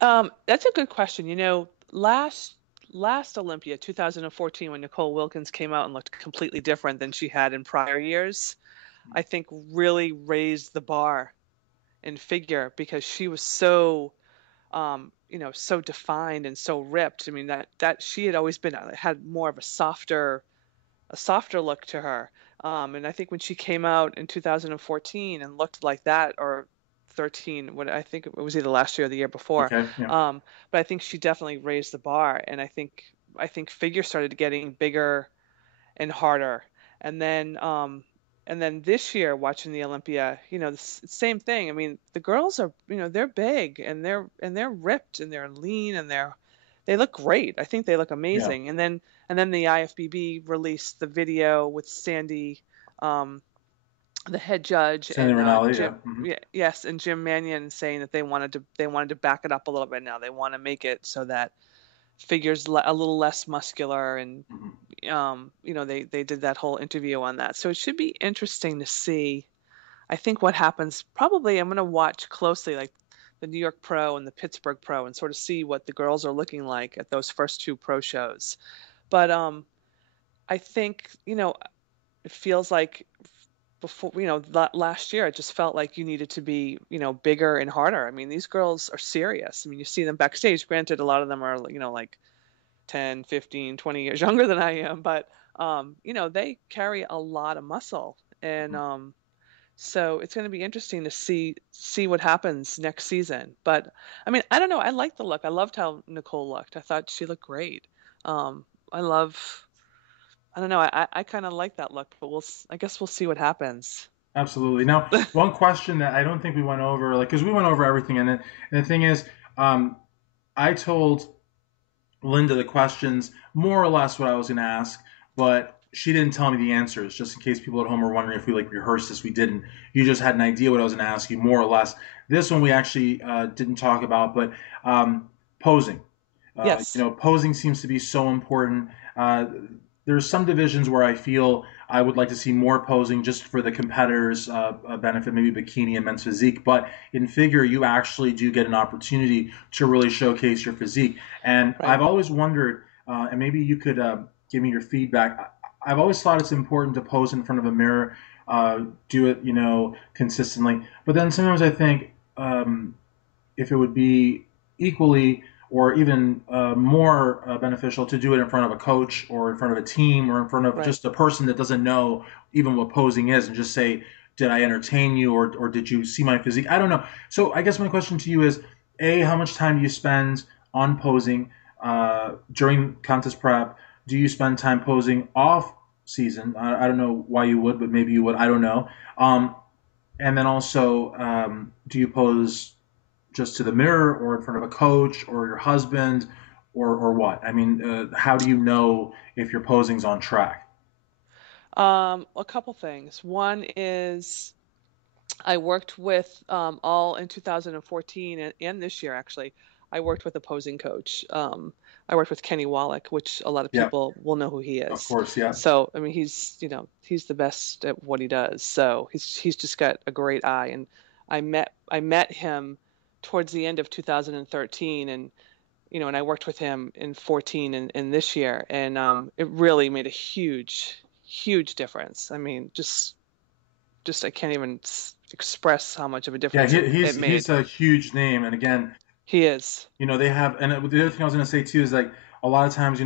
That's a good question. Last Olympia, 2014, when Nicole Wilkins came out and looked completely different than she had in prior years, I think really raised the bar in figure because she was so defined and so ripped. I mean, that she had always been had more of a softer look to her. And I think when she came out in 2014 and looked like that, or 13, what I think it was either last year or the year before. Okay, yeah, Um, but I think she definitely raised the bar, and I think figure started getting bigger and harder. And then this year, watching the Olympia, the same thing. I mean, the girls are, they're big and they're ripped and they're lean and they look great. I think they look yeah. amazing. And then the IFBB released the video with Sandy, um, the head judge, Sandy and Rinaldi, yeah. Jim, yes, and Jim Mannion saying that they wanted to back it up a little bit now. They want to make it so that figures a little less muscular, and Hmm. they did that whole interview on that. So it should be interesting to see. I think what happens, probably I'm going to watch closely, like the New York Pro and the Pittsburgh Pro, and sort of see what the girls are looking like at those first two pro shows. But I think, it feels like before, last year, it just felt like you needed to be, bigger and harder. I mean, these girls are serious. I mean, you see them backstage. Granted, a lot of them are, like 10, 15, 20 years younger than I am, but they carry a lot of muscle. And so it's going to be interesting to see what happens next season. But I mean, I don't know. I like the look. I loved how Nicole looked. I thought she looked great. I love I don't know. I kind of like that look, but I guess we'll see what happens. Absolutely. Now, one question that I don't think we went over, like, because we went over everything, and the thing is, um, I told Linda the questions more or less what I was going to ask, but she didn't tell me the answers. Just in case people at home were wondering if we like rehearsed this, we didn't. You just had an idea what I was going to ask you, more or less. This one we actually didn't talk about, but posing. Yes. Posing seems to be so important. Uh, there's some divisions where I feel I would like to see more posing just for the competitors' benefit, maybe bikini and men's physique. But in figure, you actually do get an opportunity to really showcase your physique. And Right. I've always wondered, and maybe you could give me your feedback. I've always thought it's important to pose in front of a mirror, do it, consistently. But then sometimes I think if it would be equally or even more beneficial to do it in front of a coach or in front of a team or in front of Right. just a person that doesn't know even what posing is and just say, did I entertain you or did you see my physique? I don't know. So I guess my question to you is, A, how much time do you spend on posing during contest prep? Do you spend time posing off season? I don't know why you would, but maybe you would. I don't know. And then also, do you pose just to the mirror or in front of a coach or your husband or what? I mean, how do you know if your posing's on track? A couple things. One is I worked with all in 2014 and this year actually. I worked with a posing coach. I worked with Kenny Wallach, which a lot of Yeah, people will know who he of is. course, yeah. So I mean, he's the best at what he does. So he's just got a great eye. And I met him towards the end of 2013, and I worked with him in 14 and this year, and it really made a huge difference. I mean, just I can't even express how much of a Yeah, difference he, it he's made. a huge name, and again, He is. they have, and the other thing I was going to say too is like a lot of times,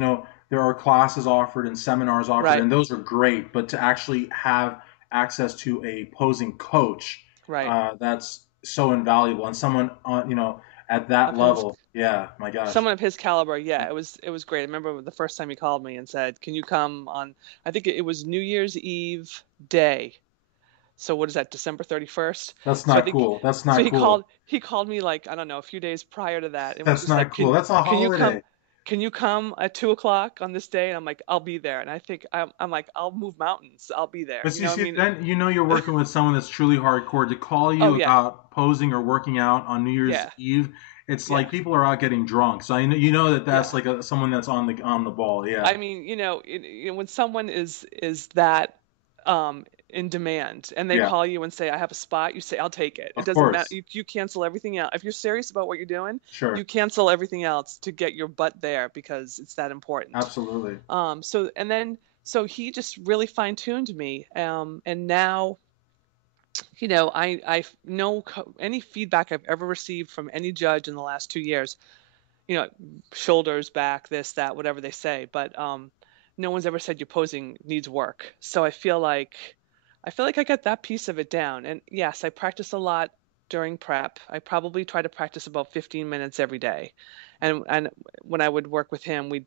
there are classes offered and seminars offered, Right, and those are great, but to actually have access to a posing coach, right. that's so invaluable, and someone on, at that Of his level, yeah, my gosh, Someone of his caliber, yeah, it was great. I remember the first time he called me and said, "Can you come on?" I think it was New Year's Eve day. So what is that, December 31st? that's So I not think cool. That's so not he cool. called me like, I don't know, a few days prior to that and was That's just not like, cool. "Can That's a can you come holiday. can you come at 2 o'clock on this day?" And I'm like, "I'll be there." And I think I'm like, "I'll move mountains. I'll be there." But You you know what I see, mean? then you're working with someone that's truly hardcore to call Oh you yeah. about posing or working out on New Year's Yeah. Eve. It's like Yeah. people are out getting drunk. So that that's Yeah. like someone that's on the ball. Yeah, I mean, when someone is that in demand and they yeah, call you and say, "I have a spot," you say, "I'll take it." It of doesn't matter. course, You cancel everything else. If you're serious about what you're doing, you sure, cancel everything else to get your butt there because it's that important. absolutely, So he just really fine-tuned me. And now, I know any feedback I've ever received from any judge in the last 2 years, you know, shoulders, back, this, that, whatever they say. But no one's ever said your posing needs work. So I feel like I got that piece of it down. And yes, I practice a lot during prep. I probably try to practice about 15 minutes every day. And when I would work with him, we'd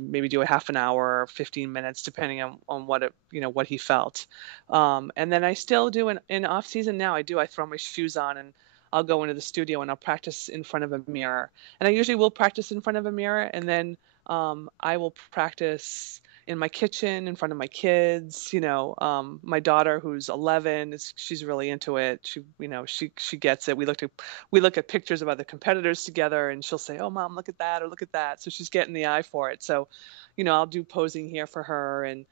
maybe do a half an hour or 15 minutes, depending on what he felt. And then I still do in off season now. I throw my shoes on and I'll go into the studio and I'll practice in front of a mirror. And I usually will practice in front of a mirror, and then I will practice in my kitchen in front of my kids. My daughter, who's 11, she's really into it. She gets it. We look at pictures of other competitors together, and she'll say, "Oh, mom, look at that," or "Look at that." So she's getting the eye for it. So, I'll do posing here for her, and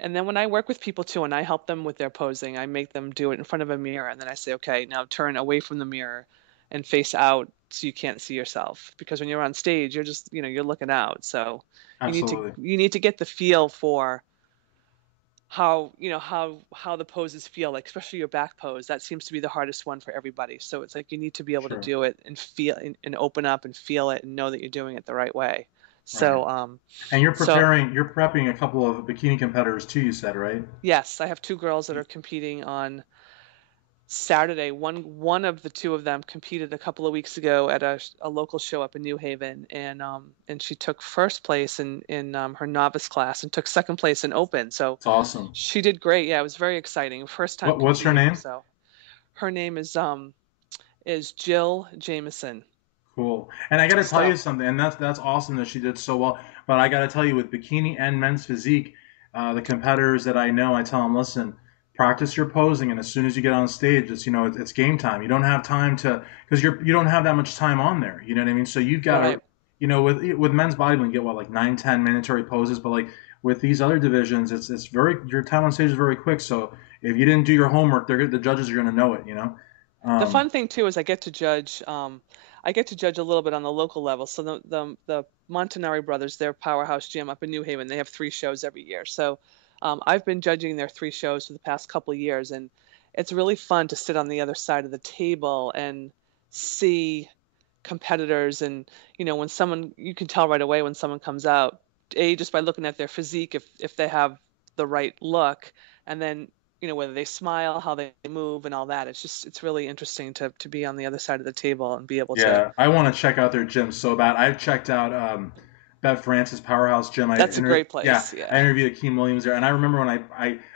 then when I work with people too, and I help them with their posing, I make them do it in front of a mirror, and then I say, "Okay, now turn away from the mirror and face out so you can't see yourself." Because when you're on stage, you're just, you're looking out. So you need to absolutely, you need to get the feel for how the poses feel, like especially your back pose. That seems to be the hardest one for everybody. So it's like you need to be able to sure, do it and feel and open up and feel it and know that you're doing it the right way. right. So And so you're prepping a couple of bikini competitors too. You said, right? yes, I have two girls that are competing on Saturday, one of the two of them competed a couple of weeks ago at a local show up in New Haven, and she took first place in her novice class and took second place in open. So It's awesome. she did great. Yeah, it was very exciting. First time What's her competing. name? So her name is Jill Jameson. Cool. And I got to tell you So something, and that's awesome that she did so well. But I got to tell you, with bikini and men's physique, the competitors that I know, I tell them, listen, practice your posing, and as soon as you get on stage, it's it's game time. You don't have time to because you don't have that much time on there. You know what I mean? So you've got to, right. with men's bodybuilding, you get what like 9, 10 mandatory poses, but like with these other divisions, it's very your time on stage is very quick. So if you didn't do your homework, the judges are going to know it. The Um, fun thing too is I get to judge a little bit on the local level. So the Montanari brothers, their powerhouse gym up in New Haven, they have three shows every year. So I've been judging their three shows for the past couple of years, and it's really fun to sit on the other side of the table and see competitors. And when someone, you can tell right away when someone comes out, just by looking at their physique, if they have the right look, and then whether they smile, how they move, and all that. It's really interesting to be on the other side of the table and be able to. Yeah, I want to check out their gym so bad. I've checked out Bev Francis Powerhouse Gym. That's a great Yeah, place. I Yeah. interviewed Akeem Williams there, and I remember when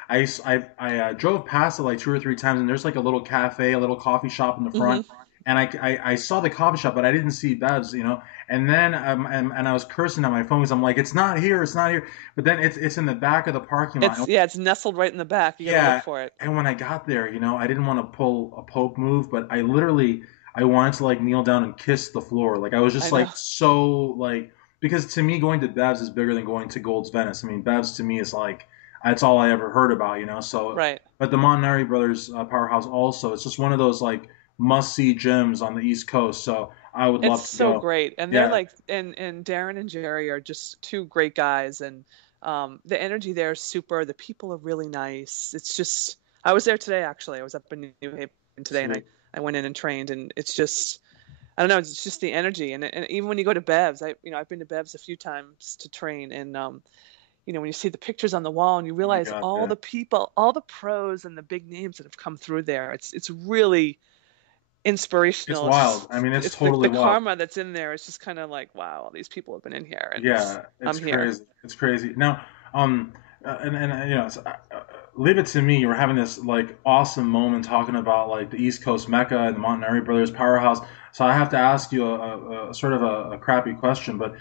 I drove past it like 2 or 3 times, and there's like a little cafe, a little coffee shop in the Hmm. front, and I saw the coffee shop, but I didn't see Bev's, and then and I was cursing on my phone because I'm like, it's not here, it's not here, but then it's in the back of the parking lot. It's nestled right in the back. You got to look Yeah, for it. and when I got there, I didn't want to pull a Pope move, but I wanted to like kneel down and kiss the floor. Like I was I just know. like so like because to me going to Bev's is bigger than going to Gold's Venice. I mean, Bev's to me is like that's all I ever heard about. So, Right. but the Montanari Brothers Powerhouse also, it's just one of those like must see gyms on the East Coast. So I would It's love to so go. great, and they're Yeah, like, and Darren and Jerry are just two great guys, and the energy there is super. The people are really nice. It's just, I was there today actually. I was up in New Haven today, and I sweet. I went in and trained, and it's just, I don't know, it's just the energy, and even when you go to Bev's, I've been to Bev's a few times to train, and when you see the pictures on the wall and you Oh my realize God, all yeah. the people, all the pros and the big names that have come through there, it's really It's inspirational. wild. I mean, it's It's the totally wild. karma that's in there. It's just kind of like, wow, all these people have been in here, and Yeah, I'm it's here. crazy. It's crazy. Now, leave it to me. You were having this like awesome moment talking about like the East Coast Mecca and the Montanari Brothers powerhouse. So I have to ask you a sort of a crappy question, but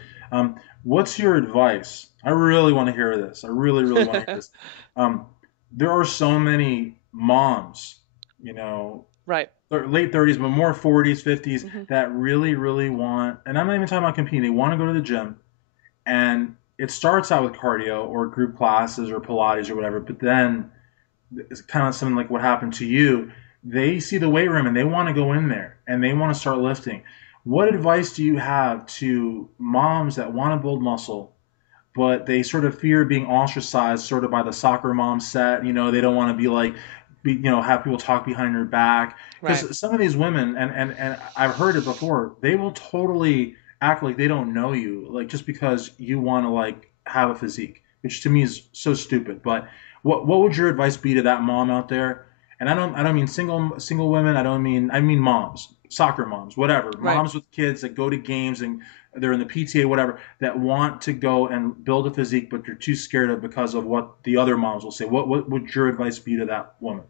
what's your advice? I really want to hear this. I really, really want to hear this. Um, there are so many moms, you know, Right. late 30s, but more 40s, 50s Hmm. that really, really want, and I'm not even talking about competing, they want to go to the gym and it starts out with cardio or group classes or Pilates or whatever, but then it's kind of something like what happened to you. They see the weight room and they want to go in there and they want to start lifting. What advice do you have to moms that want to build muscle, but they sort of fear being ostracized sort of by the soccer mom set? They don't want to be like, have people talk behind their back. Right. Because some of these women, and I've heard it before, they will totally act like they don't know you, like just because you want to like have a physique, which to me is so stupid. But what would your advice be to that mom out there? And I don't mean single women. I mean moms, soccer moms, whatever, Right. moms with kids that go to games and they're in the PTA, whatever, that want to go and build a physique, but they're too scared of because of what the other moms will say. What would your advice be to that woman?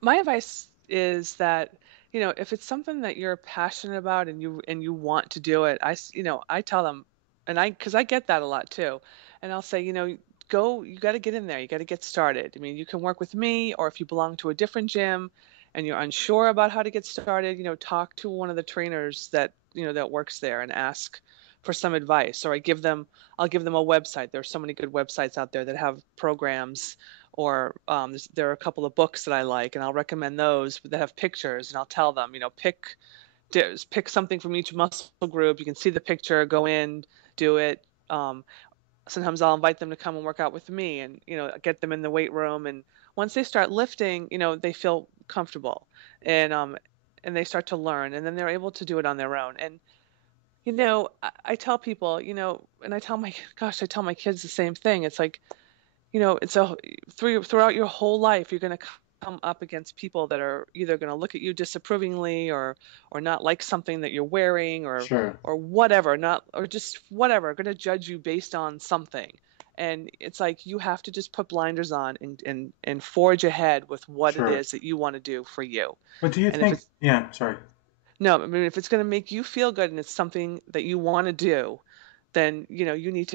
My advice is that, if it's something that you're passionate about and you want to do it, I tell them, and because I get that a lot too, and I'll say, go, you got to get in there, you got to get started. I mean, you can work with me, or if you belong to a different gym and you're unsure about how to get started, talk to one of the trainers that works there and ask for some advice, or I'll give them a website. There's so many good websites out there that have programs, or there are a couple of books that I like, and I'll recommend those that have pictures, and I'll tell them, pick something from each muscle group. You can see the picture, go in, do it. Um, Sometimes I'll invite them to come and work out with me, and get them in the weight room. And once they start lifting, they feel comfortable, and they start to learn, and then they're able to do it on their own. And I tell people, and I tell my kids the same thing. It's like, it's throughout your whole life, you're going to come up against people that are either going to look at you disapprovingly or not like something that you're wearing Sure. or whatever, not or just whatever, going to judge you based on something. And it's like you have to just put blinders on and forge ahead with what it Sure. is that you want to do for you. But do you And if think? it's Yeah. Sorry. no, I mean if it's going to make you feel good and it's something that you want to do, then you need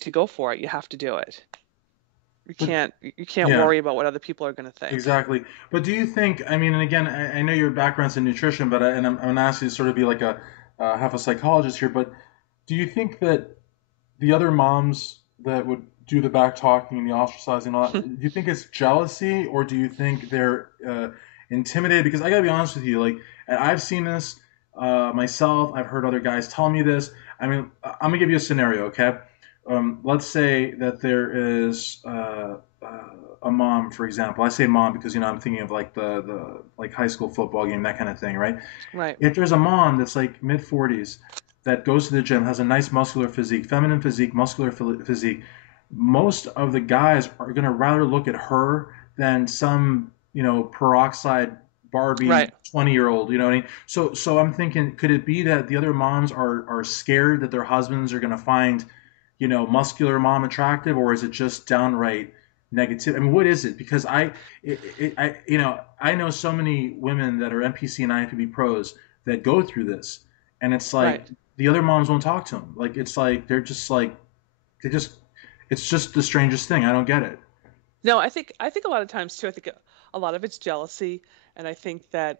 to go for it. You have to do it. But You can't yeah. worry about what other people are going to think. Exactly. But do you think, I mean, and again, I know your background's in nutrition, but I'm going to ask you to sort of be like a half a psychologist here, but do you think that the other moms that would do the back talking and the ostracizing and all that, do you think it's jealousy or do you think they're intimidated? Because I got to be honest with you, like, and I've seen this myself, I've heard other guys tell me this. I mean, I'm going to give you a scenario, okay? Let's say that there is a mom, for example. I say mom because I'm thinking of like the like high school football game, that kind of thing, right? Right. If there's a mom that's like mid 40s that goes to the gym, has a nice muscular physique, feminine physique, muscular physique, most of the guys are gonna rather look at her than some peroxide Barbie Right. 20-year-old. You know what I mean? So I'm thinking, could it be that the other moms are scared that their husbands are gonna find muscular mom attractive, or is it just downright negative? I mean, what is it? Because I know so many women that are NPC and IFBB pros that go through this, and it's like Right. the other moms won't talk to them. Like it's like they're just like they just it's just the strangest thing. I don't get it. No, I think a lot of times too, I think a lot of it's jealousy, and I think that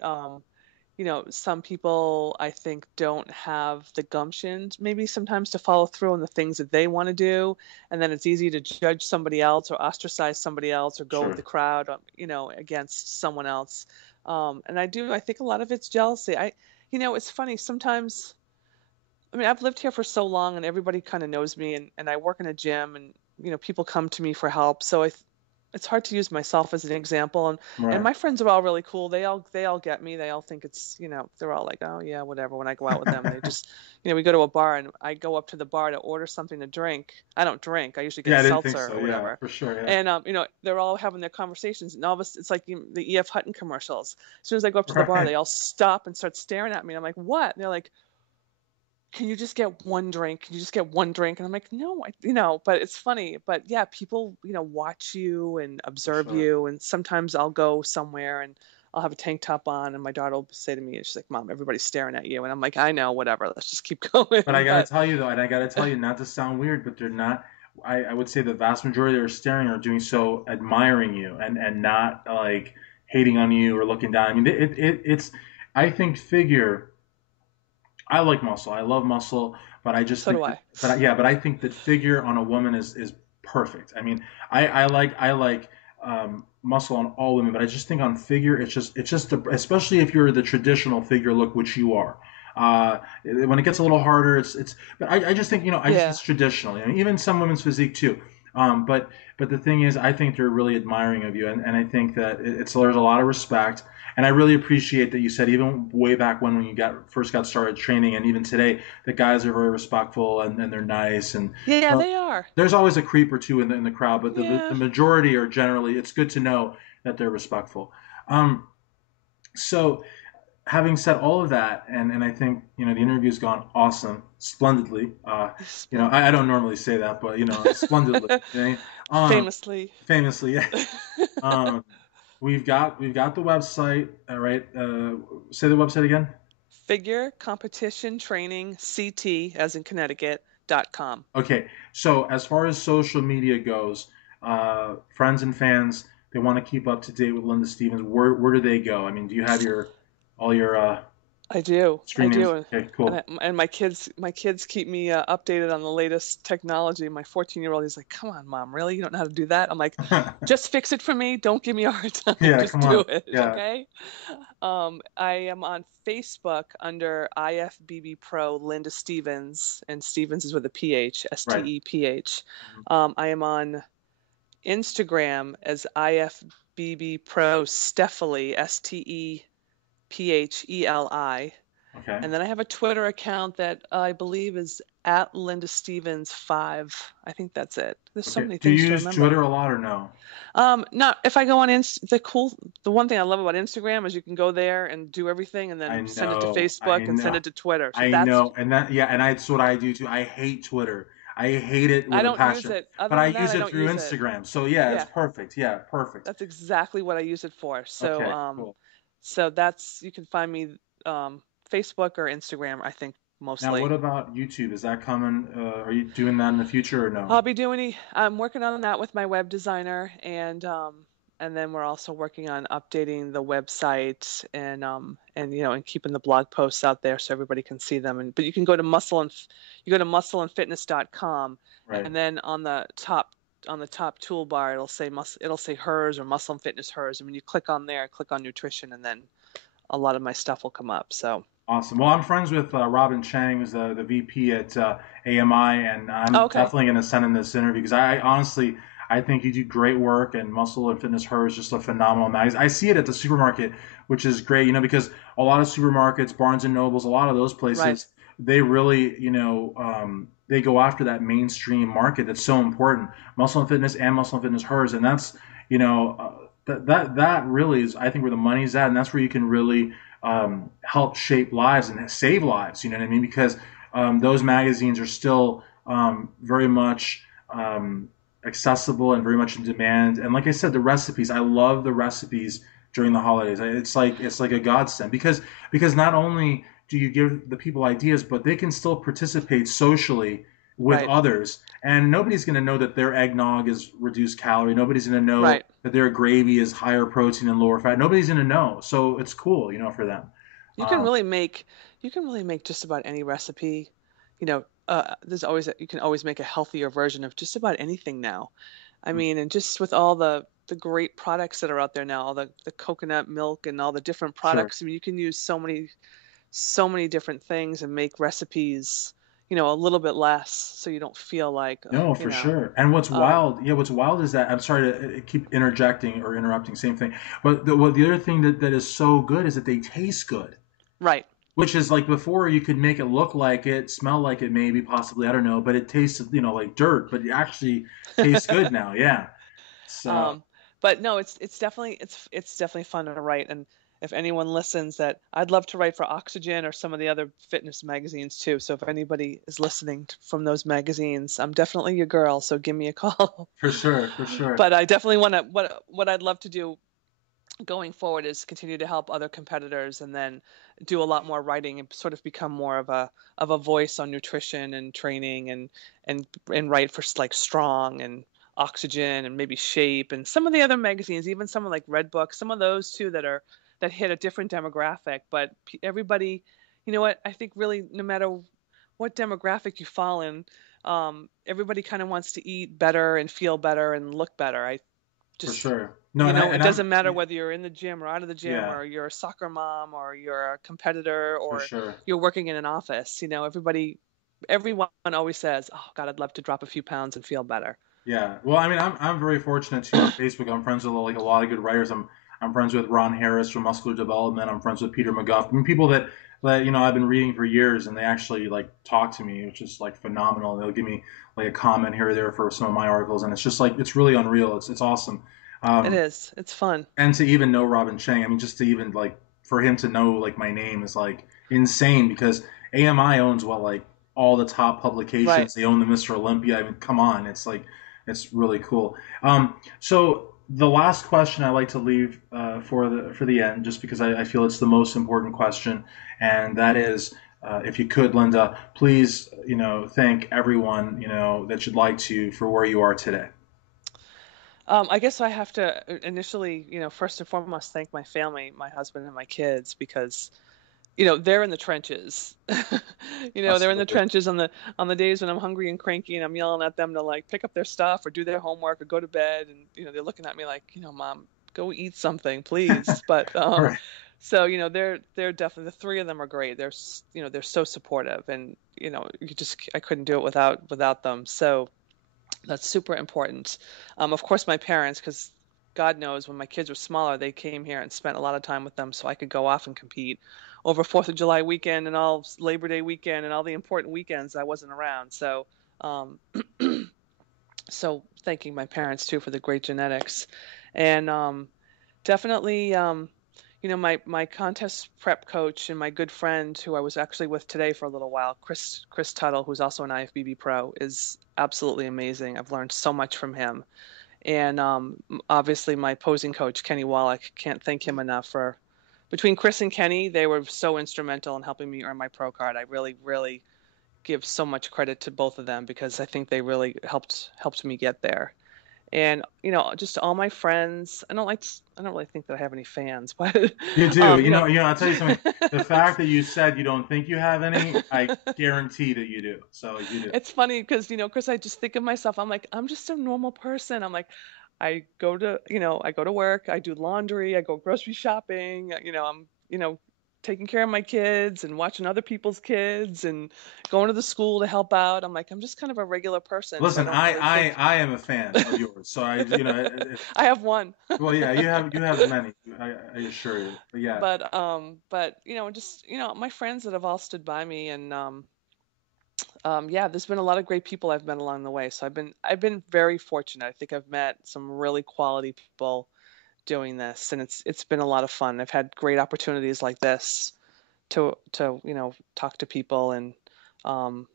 some people I think don't have the gumption maybe sometimes to follow through on the things that they want to do, and then it's easy to judge somebody else or ostracize somebody else or go with the Sure. crowd, against someone else. And I think a lot of it's jealousy. It's funny sometimes. I mean, I've lived here for so long and everybody kind of knows me and I work in a gym and people come to me for help. So it's hard to use myself as an example and Right. my friends are all really cool. They all get me. They all think it's, they're all like, "Oh yeah, whatever." When I go out with them, they just, we go to a bar and I go up to the bar to order something to drink. I don't drink. I usually get Yeah, a I didn't think seltzer so. or Yeah, whatever. for sure. Yeah. And they're all having their conversations and all of us it's like the EF Hutton commercials. As soon as I go up to the bar, Right. they all stop and start staring at me. I'm like, "What?" And they're like, "Can you just get one drink? Can you just get one drink?" And I'm like, "No, but it's funny. But yeah, people, watch you and For observe sure. you. And sometimes I'll go somewhere and I'll have a tank top on and my daughter will say to me, she's like, "Mom, everybody's staring at you." And I'm like, "I know, whatever. Let's just keep But I going." gotta But tell you though, and I gotta tell you, not to sound weird, but they're not. I would say the vast majority that are staring are doing so admiring you and not like hating on you or looking down. I mean, it's. I think figure. I like muscle. I love muscle, but I just so think do that. I. Yeah, but I think that figure on a woman is perfect. I mean, I like muscle on all women, but I just think on figure, it's just especially if you're the traditional figure look, which you are. When it gets a little harder, it's. But I just think Yeah. it's traditional. Even some women's physique too. But the thing is, I think they're really admiring of you, and I think that there's a lot of respect, and I really appreciate that you said even way back when you first got started training, and even today, the guys are very respectful and they're nice, and Yeah, uh, they are. there's always a creep or two in the crowd, but the Yeah. majority are generally. It's good to know that they're respectful. Um, so having said all of that, and I think the interview's gone awesome, splendidly. I don't normally say that, but splendidly. Okay? Um, Famously. famously, yeah. Um, we've got the website. All right. Say the website again. Figure competition training CT as in Connecticut.com. Okay. So as far as social media goes, friends and fans, they want to keep up to date with Linda Stevens. Where do they go? I mean, do you have your all your I do. I screen names? do. Okay, And cool. my kids keep me updated on the latest technology. My 14-year-old, he's like, "Come on, Mom, really? You don't know how to do that?" I'm like, "Just fix it for me. Don't give me a hard time. Yeah, Just come do on. it, Yeah, okay?" I am on Facebook under IFBB Pro Linda Stevens, and Stevens is with a PH, right. Steph. Mhm. I am on Instagram as IFBB Pro Stefeli, Steph. Okay. And then I have a Twitter account that I believe is at Linda Stevens 5. I think that's it. There's so Okay. many Do you things to use remember. Twitter a lot or no? Not if I go on the one thing I love about Instagram is you can go there and do everything and I then send it to know, I Facebook and send know, it to Twitter. So I that's know, and that yeah, and that's what I do too. I hate Twitter. I hate it I with a don't use passion. it. But Other I than that, use I it don't through use it. Instagram. So yeah, it's Yeah, perfect. Yeah, perfect. that's exactly what I use it for. So Okay, cool. so that's you can find me Facebook or Instagram, I think Now, what mostly. about YouTube? Is that coming? Are you doing that in the future or no? I'm working on that with my web designer and then we're also working on updating the website and and keeping the blog posts out there so everybody can see them but you can go to you go to muscleandfitness.com Right. and then on the top toolbar it'll say hers or muscle and fitness hers and when you click on there click on nutrition and then a lot of my stuff will come up. So Awesome. Well, I'm friends with Robin Chang, who's the VP at AMI, and I'm okay. definitely going to send him this interview because I honestly I think you do great work, and Muscle and Fitness Her is just a phenomenal magazine. I see it at the supermarket, which is great, because a lot of supermarkets, Barnes and Nobles, a lot of those Right. places, they really, they go after that mainstream market that's so important. Muscle and Fitness and Muscle and Fitness Hers, and that's, that really is, I think, where the money's at, and that's where you can really help shape lives and save lives. You know what I mean? Because those magazines are still very much accessible and very much in demand. And like I said, the recipes, I love the recipes during the holidays. It's like a godsend because not only do you give the people ideas, but they can still participate socially with Right. others. And nobody's going to know that their eggnog is reduced calorie. Nobody's going to know Right. that their gravy is higher protein and lower fat. Nobody's going to know. So it's cool, for them. You can Um, really make you can really make just about any recipe. You can always make a healthier version of just about anything now. I mean, and just with all the great products that are out there now, all the coconut milk and all the different sure. products. I mean, you can use so many different things and make recipes, a little bit less so you don't feel like, No, for sure. And what's um, wild, yeah, what's wild is that I'm sorry to keep interjecting or interrupting, same thing. But the other thing that is so good is that they taste good, right. which is like before you could make it look like it, smell like it, maybe, possibly, I don't know, but it tastes, like dirt, but it actually tastes good now. Yeah. So Um, but no, it's definitely fun to write. And if anyone listens, that I'd love to write for Oxygen or some of the other fitness magazines too. So if anybody is listening from those magazines, I'm definitely your girl. So give me a call. for sure, for sure. But I definitely want to. What I'd love to do going forward is continue to help other competitors and then do a lot more writing and sort of become more of a voice on nutrition and training and write for like Strong and Oxygen and maybe Shape and some of the other magazines, even some of like Red Book, some of those too that hit a different demographic. But everybody, you know what? I think really no matter what demographic you fall in, everybody kind of wants to eat better and feel better and look better. I For just sure. No, and it I'm doesn't matter whether you're in the gym or out of the gym yeah, or you're a soccer mom or you're a competitor for or sure. you're working in an office. Everyone always says, "Oh God, I'd love to drop a few pounds and feel better." Yeah. Well, I mean, I'm very fortunate too on Facebook. I'm friends with like a lot of good writers. I'm friends with Ron Harris from Muscular Development. I'm friends with Peter McGuff. I mean, people that I've been reading for years, and they actually like talk to me, which is like phenomenal. They'll give me like a comment here or there for some of my articles, and it's just like it's really unreal. It's awesome. It Um, is. It's fun. and to even know Robin Chang, I mean, just to even like for him to know like my name is like insane because AMI owns what like all the top Right. publications. They own the Mr. Olympia. I mean, come on, it's like it's really cool. So the last question I like to leave for the end, just because I feel it's the most important question, and that is. If you could, Linda, please, thank everyone, that you'd like to for where you are today. I guess I have to initially, first and foremost, thank my family, my husband and my kids, because they're in the trenches. They're in the Absolutely, trenches on the days when I'm hungry and cranky and I'm yelling at them to like pick up their stuff or do their homework or go to bed and they're looking at me like, Mom, go eat something, please. But all right. so they're definitely the three of them are great. They're so supportive and I couldn't do it without them. So that's super important. Of course, my parents, because God knows when my kids were smaller, they came here and spent a lot of time with them so I could go off and compete over 4th of July weekend and all Labor Day weekend and all the important weekends I wasn't around. So, um, so thanking my parents too for the great genetics. And definitely, my contest prep coach and my good friend who I was actually with today for a little while, Chris Tuttle, who's also an IFBB pro, is absolutely amazing. I've learned so much from him. And obviously, my posing coach, Kenny Wallach, can't thank him enough for. Between Chris and Kenny, they were so instrumental in helping me earn my pro card. I really, really give so much credit to both of them because I think they really helped me get there. And just all my friends. I don't really think that I have any fans, but You do. um, you know. I'll tell you something. The fact that you said you don't think you have any, I guarantee that you do. So you do. It's funny because, Chris, I just think of myself, I'm like, I'm just a normal person. I'm like, I go to work, I do laundry, I go grocery shopping, I'm, taking care of my kids and watching other people's kids and going to the school to help out. I'm like, I'm just kind of a regular person, so I Listen, don't really think. I am a fan of yours. So I have one. well, yeah, you have many. I assure you. But yeah, But just my friends that have all stood by me, and yeah, there's been a lot of great people I've met along the way. So I've been very fortunate. I think I've met some really quality people doing this, and it's been a lot of fun. I've had great opportunities like this to talk to people, and um,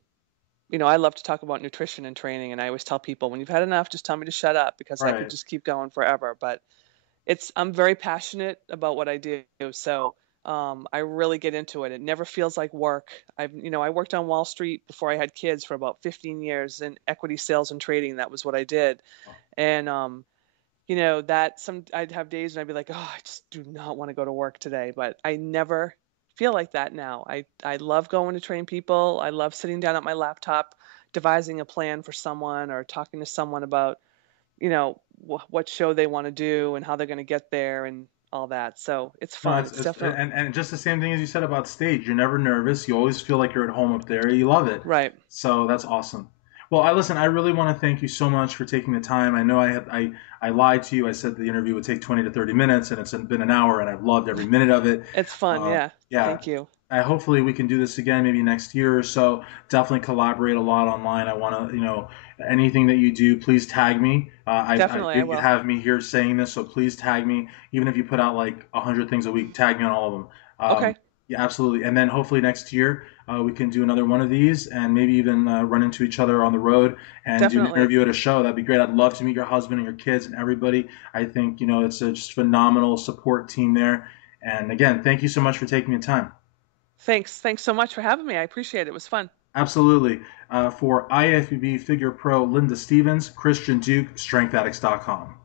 I love to talk about nutrition and training, and I always tell people when you've had enough, just tell me to shut up because I could right. just keep going forever. But I'm very passionate about what I do, so I really get into it. It never feels like work. I worked on Wall Street before I had kids for about 15 years in equity sales and trading. That was what I did, and that I'd have days and I'd be like, oh, I just do not want to go to work today, but I never feel like that now. I love going to train people. I love sitting down at my laptop, devising a plan for someone or talking to someone about what show they want to do and how they're going to get there and all that. So it's No, fun. It's it's definitely and just the same thing as you said about stage. You're never nervous. You always feel like you're at home up there. You love it. right. So that's awesome. Well, I listen. I really want to thank you so much for taking the time. I know I lied to you. I said the interview would take 20 to 30 minutes, and it's been an hour, and I've loved every minute of it. It's fun. Yeah. Yeah. Thank you. Hopefully we can do this again maybe next year or so. Definitely collaborate a lot online. I want to, anything that you do, please tag me. Definitely, I You will. have me here saying this, so please tag me. Even if you put out like 100 things a week, tag me on all of them. Okay. Yeah, absolutely. And then hopefully next year we can do another one of these and maybe even run into each other on the road and do an Definitely. interview at a show. That'd be great. I'd love to meet your husband and your kids and everybody. I think, it's a just phenomenal support team there. And again, thank you so much for taking the time. Thanks. Thanks so much for having me. I appreciate it. It was fun. Absolutely. For IFBB Figure Pro, Linda Stevens, Christian Duke, StrengthAddicts.com.